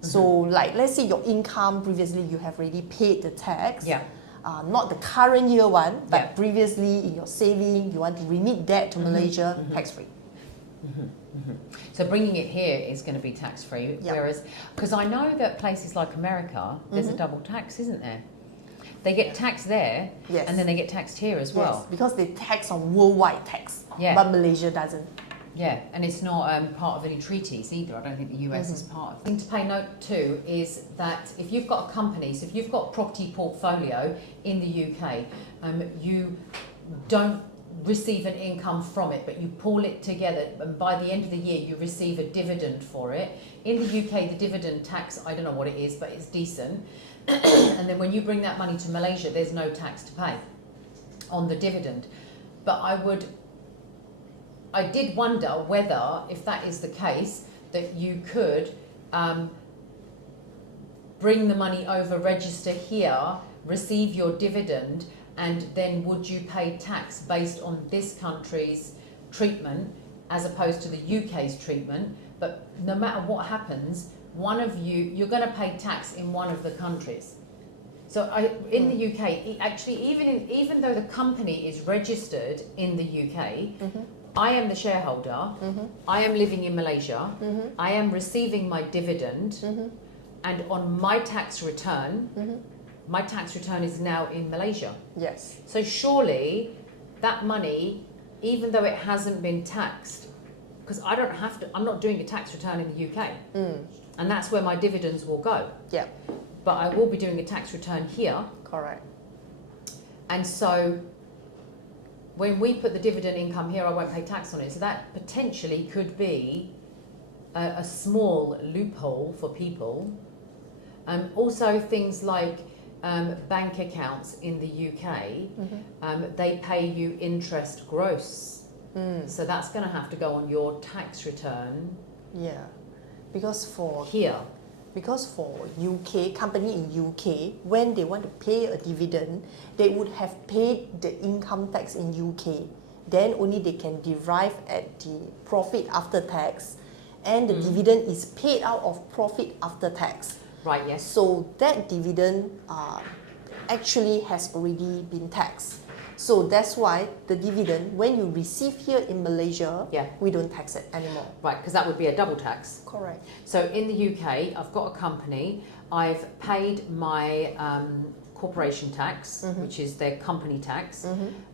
So like let's say your income previously you have already paid the tax. Yeah. Not the current year one, but previously in your saving, you want to remit that to Malaysia, tax-free. So bringing it here is going to be tax-free, whereas, because I know that places like America, there's a double tax, isn't there? They get taxed there, Yes. and then they get taxed here as well. Yes, because they tax on worldwide tax, Yeah. but Malaysia doesn't. Yeah, and it's not part of any treaties either. I don't think the US is part of it. Thing to pay note to is that if you've got a company, so if you've got a property portfolio in the UK, you don't receive an income from it, but you pull it together, and by the end of the year you receive a dividend for it. In the UK, the dividend tax, I don't know what it is, but it's decent. And then when you bring that money to Malaysia, there's no tax to pay on the dividend. But I did wonder whether, if that is the case, that you could bring the money over, register here, receive your dividend, and then would you pay tax based on this country's treatment as opposed to the UK's treatment? But no matter what happens, one of you're going to pay tax in one of the countries. So in the UK, actually, even though the company is registered in the UK, I am the shareholder, I am living in Malaysia, I am receiving my dividend, and on my tax return is now in Malaysia. Yes. So surely that money, even though it hasn't been taxed, because I'm not doing a tax return in the UK, and that's where my dividends will go. Yeah. But I will be doing a tax return here. Correct. And so when we put the dividend income here, I won't pay tax on it. So that potentially could be a small loophole for people. Also things like bank accounts in the UK, they pay you interest gross. So that's going to have to go on your tax return. Yeah. Because for UK, company in UK, when they want to pay a dividend, they would have paid the income tax in UK. Then only they can derive at the profit after tax, and the dividend is paid out of profit after tax. Right, yes. So that dividend actually has already been taxed. So that's why the dividend, when you receive here in Malaysia, we don't tax it anymore. Right, because that would be a double tax. Correct. So in the UK, I've got a company, I've paid my corporation tax, which is their company tax.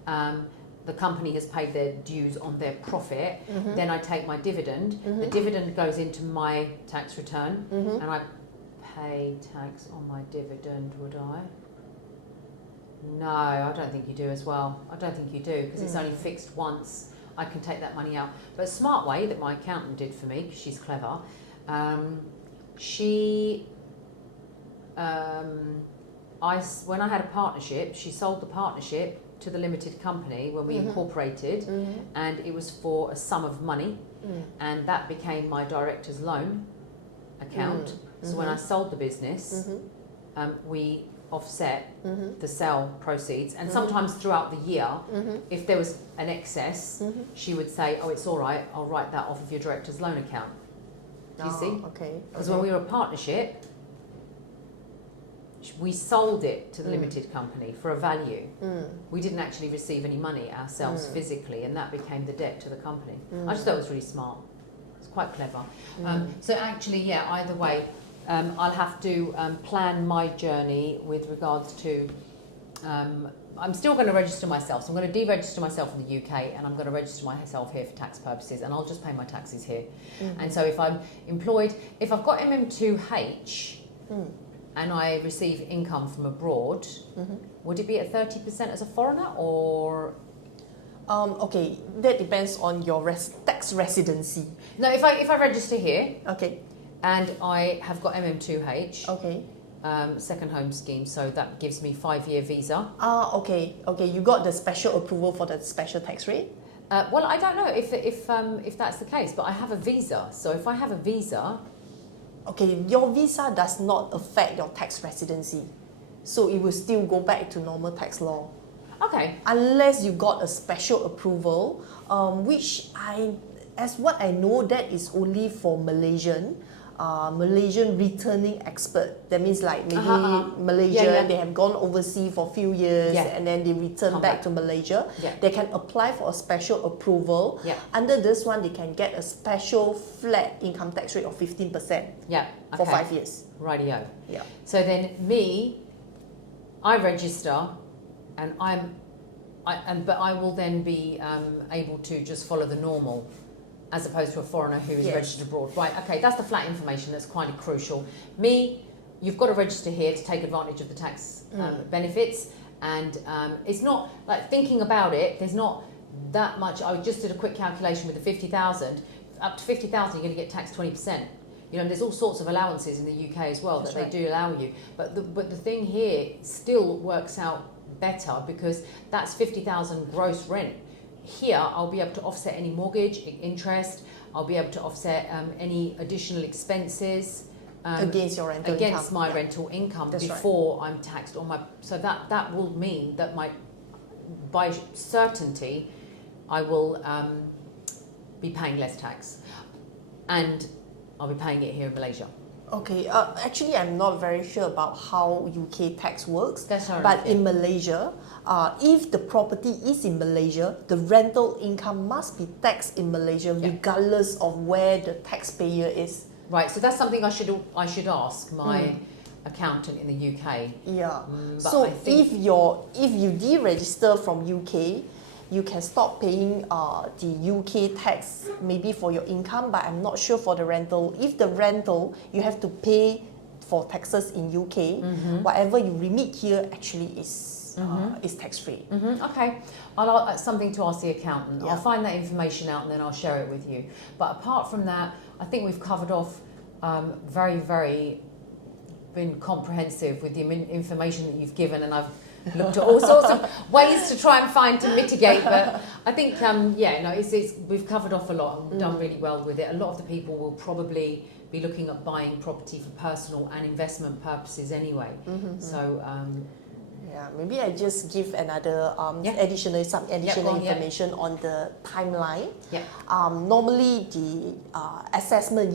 The company has paid their dues on their profit. Then I take my dividend. The dividend goes into my tax return, and I pay tax on my dividend, would I? No, I don't think you do as well. I don't think you do, because it's only fixed once. I can take that money out. But a smart way that my accountant did for me, because she's clever, when I had a partnership, she sold the partnership to the limited company when we incorporated, and it was for a sum of money, and that became my director's loan account. So when I sold the business, we offset the sale proceeds, and sometimes throughout the year, if there was an excess, she would say, oh, it's all right, I'll write that off of your director's loan account. Do you see? Okay. Because when we were a partnership, we sold it to the limited company for a value. We didn't actually receive any money ourselves physically, and that became the debt to the company. I just thought it was really smart. It's quite clever. So actually, yeah, either way, I'll have to plan my journey with regards to, I'm still going to register myself. So I'm going to deregister myself in the UK, and I'm going to register myself here for tax purposes, and I'll just pay my taxes here. And so if I'm employed, if I've got MM2H and I receive income from abroad, would it be at 30% as a foreigner, or? Okay, that depends on your tax residency. No, if I register here. Okay. And I have got MM2H, okay, second home scheme, so that gives me 5-year visa. Okay. You got the special approval for the special tax rate? Well, I don't know if that's the case, but I have a visa. So if I have a visa, okay, your visa does not affect your tax residency, so it will still go back to normal tax law. Okay. Unless you got a special approval, which as what I know, that is only for Malaysian returning expert. That means like maybe Malaysia, they have gone overseas for a few years and then they return back to Malaysia. They can apply for a special approval. Under this one, they can get a special flat income tax rate of 15% for 5 years. Rightio. Yeah. So then me, I register, and but I will then be able to just follow the normal, as opposed to a foreigner who is registered abroad. Right, okay, that's the flat information that's quite crucial. You've got to register here to take advantage of the tax benefits, and it's not, like, thinking about it, there's not that much. I just did a quick calculation with the 50,000. Up to 50,000, you're going to get taxed 20%. You know, there's all sorts of allowances in the UK as well that they do allow you. But the thing here still works out better, because that's 50,000 gross rent. Here, I'll be able to offset any mortgage, interest. I'll be able to offset any additional expenses against your rental income. My rental income before I'm taxed on my. So that will mean that by certainty, I will be paying less tax, and I'll be paying it here in Malaysia. Okay, actually I'm not very sure about how UK tax works. That's all right. But in Malaysia, if the property is in Malaysia, the rental income must be taxed in Malaysia regardless of where the taxpayer is. Right, so that's something I should ask my accountant in the UK. Yeah. But So I think if you deregister from UK, you can stop paying the UK tax maybe for your income, but I'm not sure for the rental. If the rental, you have to pay for taxes in UK, whatever you remit here actually is tax-free. Okay, I'll something to ask the accountant. Yeah. I'll find that information out and then I'll share it with you. But apart from that, I think we've covered off very, very been comprehensive with the information that you've given, and I've looked at all sorts of ways to try and find to mitigate, but I think we've covered off a lot and done really well with it. A lot of the people will probably be looking at buying property for personal and investment purposes anyway. So maybe I just give another additional information on the timeline. Normally the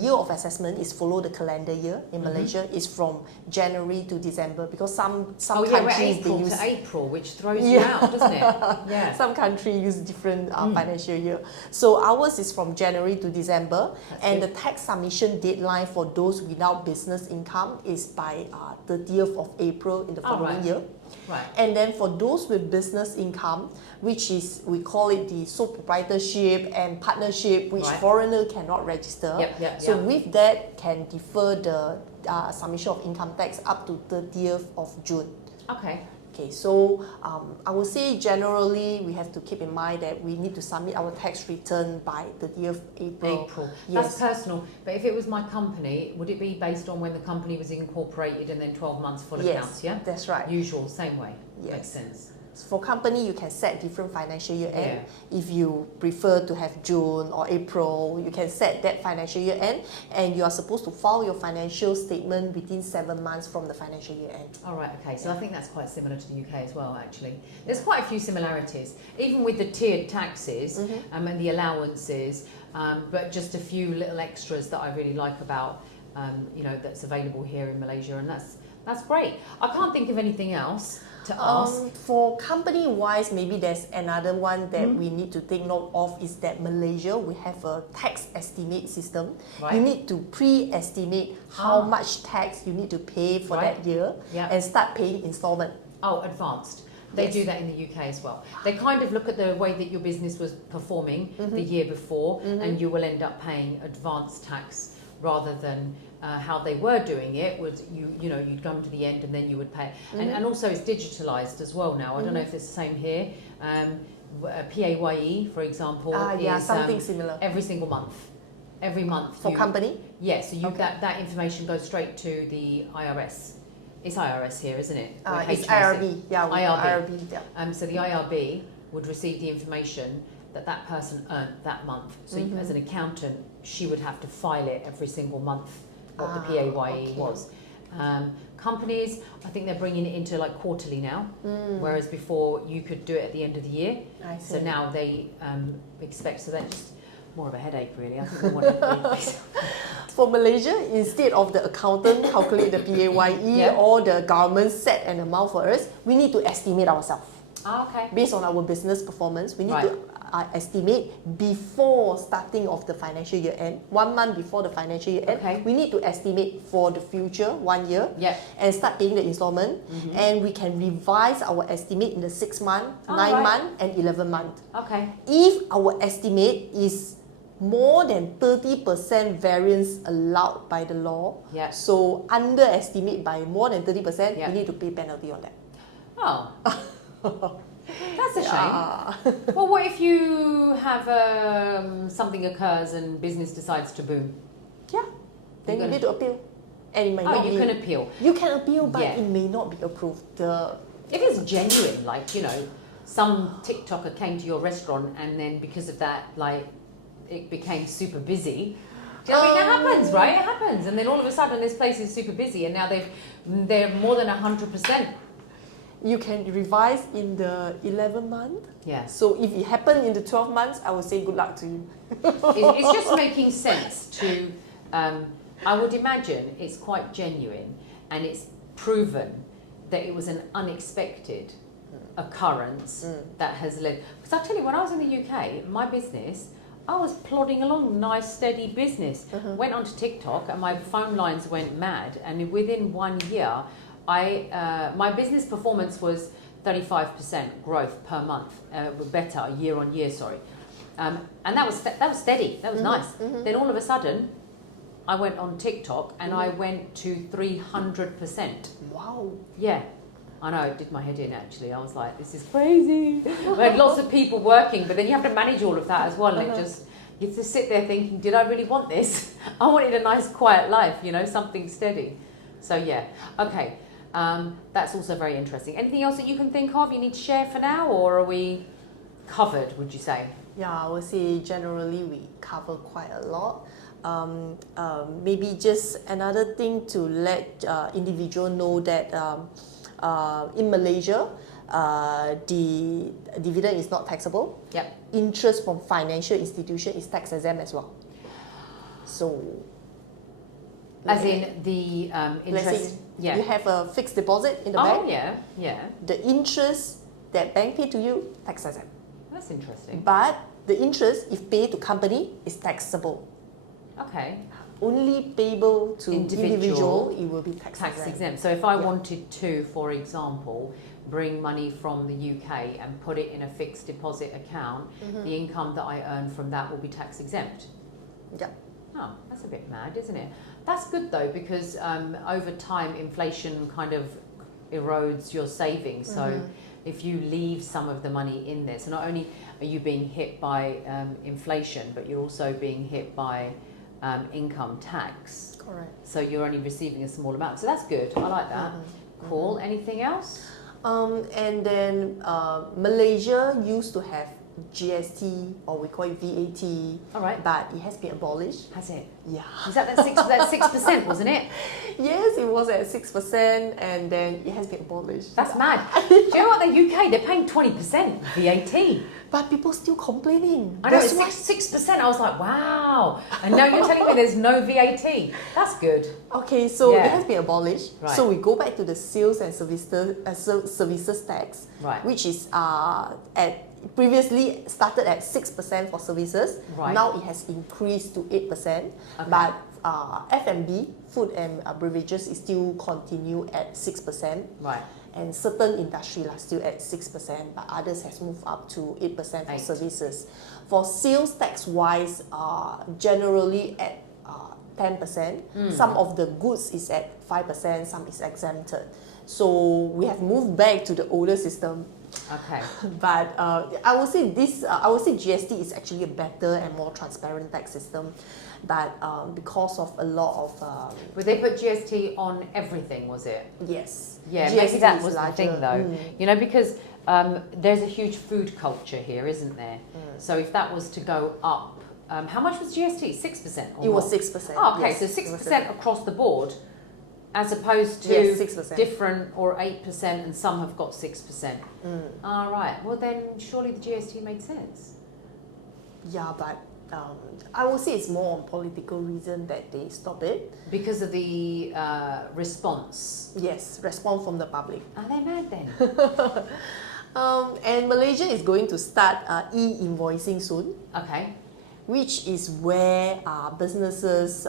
year of assessment is follow the calendar year in Malaysia, is from January to December, because some countries April they use to April, which throws you out, doesn't it? Yeah. Some countries use different financial year. So ours is from January to December, and the tax submission deadline for those without business income is by 30th of April in the following year. Right. And then for those with business income, which is, we call it the sole proprietorship and partnership, which foreigner cannot register. So with that, can defer the submission of income tax up to 30th of June. Okay, so I would say generally we have to keep in mind that we need to submit our tax return by 30th April. That's personal. But if it was my company, would it be based on when the company was incorporated and then 12 months full accounts? Yeah, that's right. Usual, same way. Yes. Makes sense. For company, you can set different financial year end. If you prefer to have June or April, you can set that financial year end, and you are supposed to file your financial statement within 7 months from the financial year end. All right, okay. So I think that's quite similar to the UK as well, actually. There's quite a few similarities, even with the tiered taxes and the allowances, but just a few little extras that I really like about, that's available here in Malaysia, and that's great. I can't think of anything else to ask. For company-wise, maybe there's another one that we need to take note of, is that Malaysia, we have a tax estimate system. You need to pre-estimate how much tax you need to pay for that year and start paying installment. Oh, advanced. They do that in the UK as well. They kind of look at the way that your business was performing the year before, and you will end up paying advanced tax rather than how they were doing it. Was you'd come to the end and then you would pay. And also it's digitalized as well now. I don't know if it's the same here. PAYE, for example, is something similar. Every single month. Every month. For company? Yes, so that information goes straight to the IRS. It's IRS here, isn't it? It's IRB. IRB. So the IRB would receive the information that person earned that month. So as an accountant, she would have to file it every single month, what the PAYE was. Companies, I think they're bringing it into like quarterly now, whereas before you could do it at the end of the year. So now they expect, so that's just more of a headache really. I think they want to For Malaysia, instead of the accountant calculate the PAYE or the government set an amount for us, we need to estimate ourselves. Okay. Based on our business performance, we need to estimate before starting of the financial year end, 1 month before the financial year end. Okay. We need to estimate for the future 1 year Yeah. and start paying the installment. And we can revise our estimate in the 6 month, 9 right. month, and 11 month. Okay. If our estimate is more than 30% variance allowed by the law, Yeah. so underestimate by more than 30%, Yeah. you need to pay penalty on that. Oh. That's a shame. Yeah. Well, what if you have something occurs and business decides to boom? Yeah. Then you gonna- need to appeal. And it may Oh, not you be. can appeal. You can appeal, but Yeah. it may not be approved. If it's genuine, like, you know, some TikToker came to your restaurant and then because of that, like, it became super busy. Do you know what I mean? That happens, right? It happens. And then all of a sudden this place is super busy and now they're more than 100%. You can revise in the 11th month. Yeah. So if it happened in the 12 months, I would say good luck to you. It's just making sense to, I would imagine it's quite genuine and it's proven that it was an unexpected occurrence that has led. Because I'll tell you, when I was in the UK, my business, I was plodding along, nice, steady business. Went onto TikTok and my phone lines went mad. And within 1 year, my business performance was 35% growth per month, better year on year. Sorry, and that was steady. That was nice. Then all of a sudden, I went on TikTok and I went to 300%. Wow. Yeah, I know. It did my head in actually. I was like, this is crazy. We had lots of people working, but then you have to manage all of that as well. And you have to sit there thinking, did I really want this? I wanted a nice, quiet life. You know, something steady. So yeah, okay. That's also very interesting. Anything else that you can think of you need to share for now, or are we covered, would you say? Yeah, I would say generally we cover quite a lot. Maybe just another thing to let individual know that in Malaysia, the dividend is not taxable. Yep. Interest from financial institution is tax exempt as well. So, As in the let's say interest. Yeah. you have a fixed deposit in the bank. Oh yeah, yeah. The interest that bank pay to you, tax exempt. That's interesting. But the interest, if paid to company, is taxable. Okay. Only payable to individual, it will be tax Exempt. So if I wanted to, for example, bring money from the UK and put it in a fixed deposit account, the income that I earn from that will be tax exempt. Yeah. Oh, that's a bit mad, isn't it? That's good though, because over time inflation kind of erodes your savings. So if you leave some of the money in there, so not only are you being hit by inflation, but you're also being hit by income tax. Correct. So you're only receiving a small amount. So that's good. I like that. Cool. Anything else? And then Malaysia used to have GST, or we call it VAT. All right. But it has been abolished. Has it? Yeah. Is that 6%, wasn't it? Yes, it was at 6%, and then it has been abolished. That's mad. Do you know what, the UK, they're paying 20% VAT. But people still complaining. I know, That's it's 6%. I was like, wow. And now you're telling me there's no VAT. That's good. Okay, so Yeah. it has been abolished. Right. So we go back to the sales and services tax, Right. which is previously started at 6% for services. Right. Now it has increased to 8%. Okay. But F&B, food and beverages, is still continue at 6%. Right. And certain industry are still at 6%, but others has moved up to 8% for 8. services. For sales tax wise, generally at 10%. Some of the goods is at 5%, some is exempted. So we have moved back to the older system. Okay. But I would say GST is actually a better and more transparent tax system. But because of a lot of Would they put GST on everything, was it? yes, Yeah, GST maybe that is was the larger. thing though. You know, because there's a huge food culture here, isn't there? So if that was to go up, how much was GST? 6%? It was 6%. Oh, okay, yes, so 6% across the board, as opposed to Yes, 6%. different or 8%, and some have got 6%. All right. Well, then surely the GST made sense. Yeah, but I would say it's more on political reason that they stop it. Because of the response. Yes, response from the public. Are they mad then? And Malaysia is going to start E-invoicing soon, Okay. which is where businesses,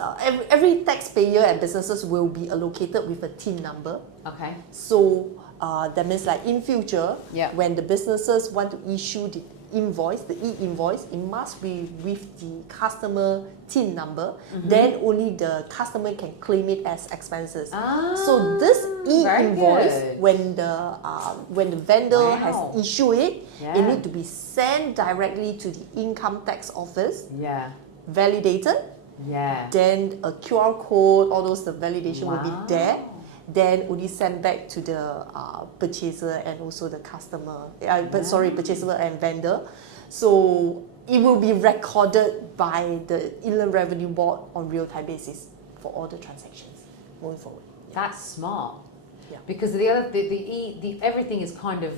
every taxpayer and businesses will be allocated with a TIN number. Okay. So that means like in future, Yeah. when the businesses want to issue the invoice, the e-invoice, it must be with the customer TIN number. Then only the customer can claim it as expenses. So this e-invoice, good. when the vendor has Wow. issued it, Yeah. it need to be sent directly to the income tax office, Yeah. validated. Yeah. Then a QR code, all those the validation will be Wow. there. Then only send back to the purchaser and also the customer. Purchaser and vendor. So it will be recorded by the Inland Revenue Board on real-time basis for all the transactions moving forward. That's smart. Yeah. Because everything is kind of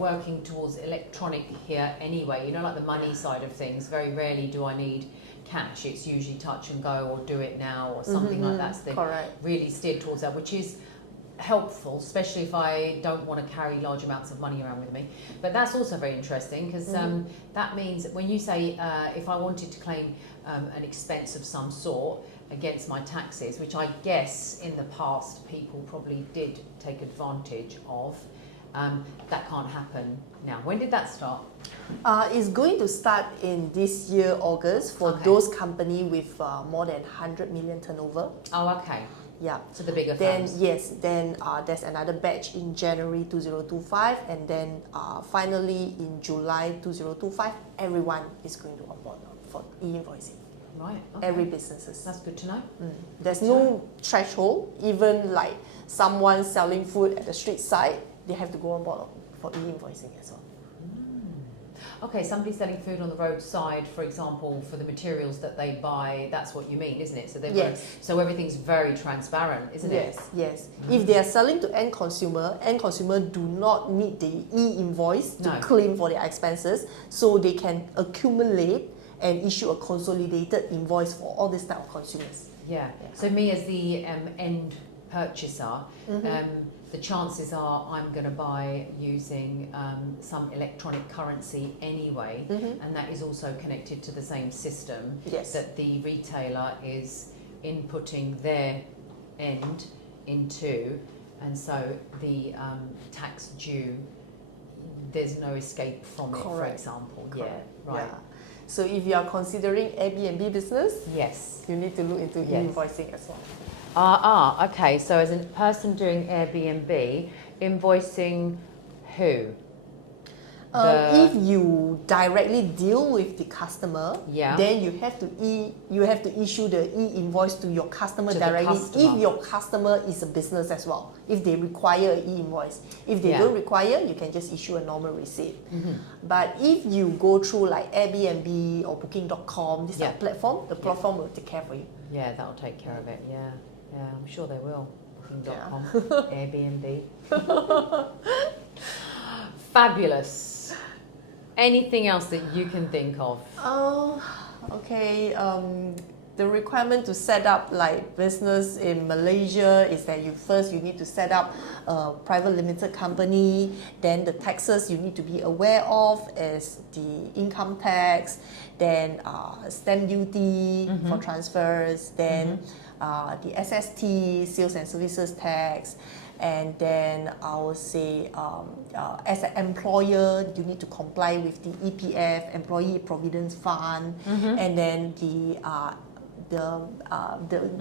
working towards electronic here anyway. You know, like the money side of things. Very rarely do I need cash. It's usually touch and go or do it now or something like that. So they've Correct. really steered towards that, which is helpful, especially if I don't want to carry large amounts of money around with me. But that's also very interesting because that means when you say if I wanted to claim an expense of some sort against my taxes, which I guess in the past people probably did take advantage of, that can't happen now. When did that start? It's going to start in this year, August, for Okay. those companies with more than 100 million turnover. Oh, okay. Yeah. So the bigger Then firms. yes, then there's another batch in January 2025, and then finally in July 2025, everyone is going to onboard now for e-invoicing. Right. Okay. Every businesses. That's good to know. There's no threshold. Even like someone selling food at the street side, they have to go on board for e-invoicing as well. Okay, somebody selling food on the roadside, for example, for the materials that they buy, that's what you mean, isn't it? So they've got- Yes. so everything's very transparent, isn't it? Yes. If they are selling to end consumer do not need the e-invoice to No. claim for their expenses, so they can accumulate and issue a consolidated invoice for all these type of consumers. Yeah. So me as the end purchaser, the chances are I'm going to buy using some electronic currency anyway, and that is also connected to the same system Yes. that the retailer is inputting their end into, and so the tax due, there's no escape from it, for Correct. example. Correct. Yeah, right. Yeah. So if you are considering Airbnb business, Yes. you need to look into Yes. e-invoicing as well. Okay. So as a person doing Airbnb, invoicing who? If you directly deal with the customer, Yeah. then you have to issue the e-invoice to your customer To the directly. customer. If your customer is a business as well, if they require an e-invoice. If they Yeah. don't require, you can just issue a normal receipt. But if you go through like Airbnb or Booking.com, this Yeah. platform, the platform will take care for you. Yeah, that'll take care of it. Yeah, I'm sure they will. Booking.com, Airbnb. Fabulous. Anything else that you can think of? Okay. The requirement to set up like business in Malaysia is that you need to set up a private limited company. Then the taxes you need to be aware of is the income tax, then stamp duty for transfers, then the SST, sales and services tax. And then I would say, as an employer, you need to comply with the EPF, Employee Providence Fund, and then the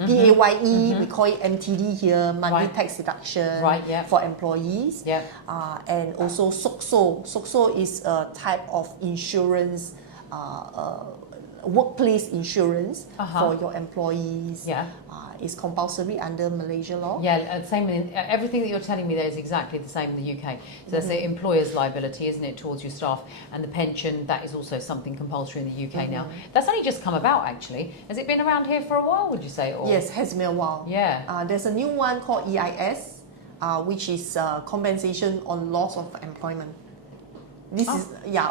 PAYE, we call it MTD here, monthly Right. tax deduction Right, yeah. for employees. Yeah. And also SOCSO. SOCSO is a type of insurance, workplace insurance for your employees. Yeah. It's compulsory under Malaysia law. Yeah, same. Everything that you're telling me there is exactly the same in the UK. So that's the employer's liability, isn't it, towards your staff, and the pension. That is also something compulsory in the UK now. That's only just come about, actually. Has it been around here for a while? Would you say? Or? Yes, has been a while. Yeah. There's a new one called EIS, which is compensation on loss of employment. This is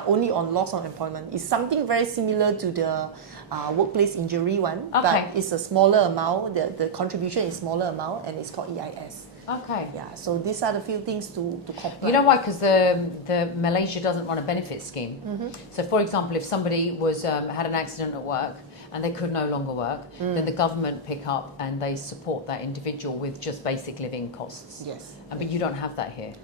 only on loss of employment. It's something very similar to the workplace injury one, Okay. but it's a smaller amount. The contribution is smaller amount, and it's called EIS. Okay. Yeah, so these are the few things to comply. You know why? Because the Malaysia doesn't run a benefit scheme. So, for example, if somebody was had an accident at work and they could no longer work, then the government pick up and they support that individual with just basic living costs. Yes. But you don't have that here.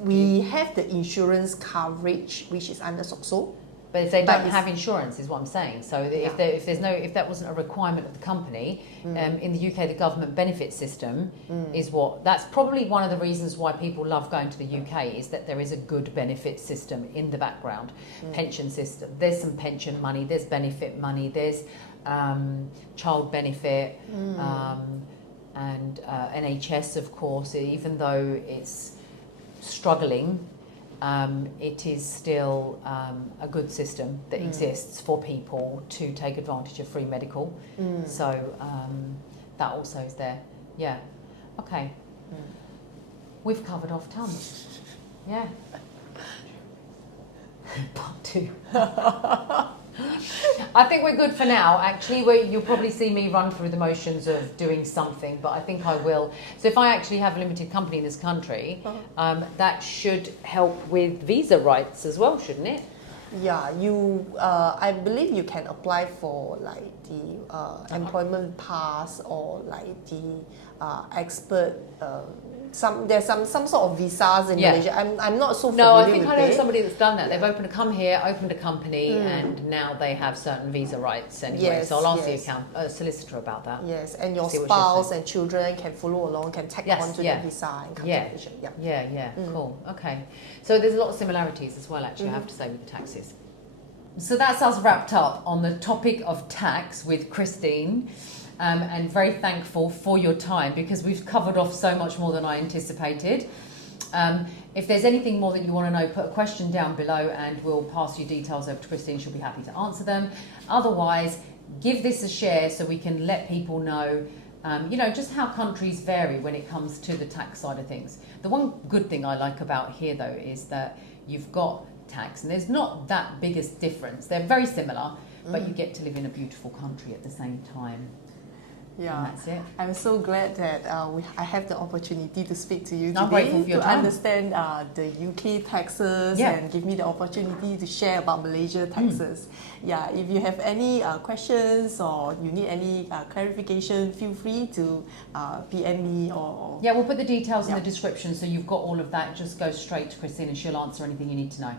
We have the insurance coverage, which is under SOCSO. But if they don't have insurance, is what I'm saying. So if that wasn't a requirement of the company, in the UK, the government benefit system is that's probably one of the reasons why people love going to the UK, is that there is a good benefit system in the background. Pension system. There's some pension money. There's benefit money. There's child benefit and NHS, of course. Even though it's struggling, it is still a good system that exists for people to take advantage of free medical. So that also is there. Yeah. Okay. We've covered off tons. Yeah. Part 2. I think we're good for now. Actually, you'll probably see me run through the motions of doing something, but I think I will. So if I actually have a limited company in this country, that should help with visa rights as well, shouldn't it? Yeah, I believe you can apply for like the employment pass or like the expert. There's some sort of visas in Malaysia. I'm not so familiar with it. No, I think I know somebody that's done that. They've opened a company, and now they have certain visa rights anyway. Yes, so I'll ask the solicitor about that. Yes, and your spouse and children can follow along, can tag on to the visa and come to Malaysia. Yeah. Cool. Okay. So there's a lot of similarities as well, actually, I have to say, with the taxes. So that's us wrapped up on the topic of tax with Christine. And very thankful for your time, because we've covered off so much more than I anticipated. If there's anything more that you want to know, put a question down below and we'll pass your details over to Christine. She'll be happy to answer them. Otherwise, give this a share so we can let people know, just how countries vary when it comes to the tax side of things. The one good thing I like about here, though, is that you've got tax and there's not that biggest difference. They're very similar, but you get to live in a beautiful country at the same time. Yeah, and that's it. I'm so glad that I have the opportunity to speak to you I'm grateful today for your to time. understand the UK taxes and give me the opportunity to share about Malaysia taxes. Yeah, if you have any questions or you need any clarification, feel free to PM me or... Yeah, we'll put the details in the description so you've got all of that. Just go straight to Christine and she'll answer anything you need to know.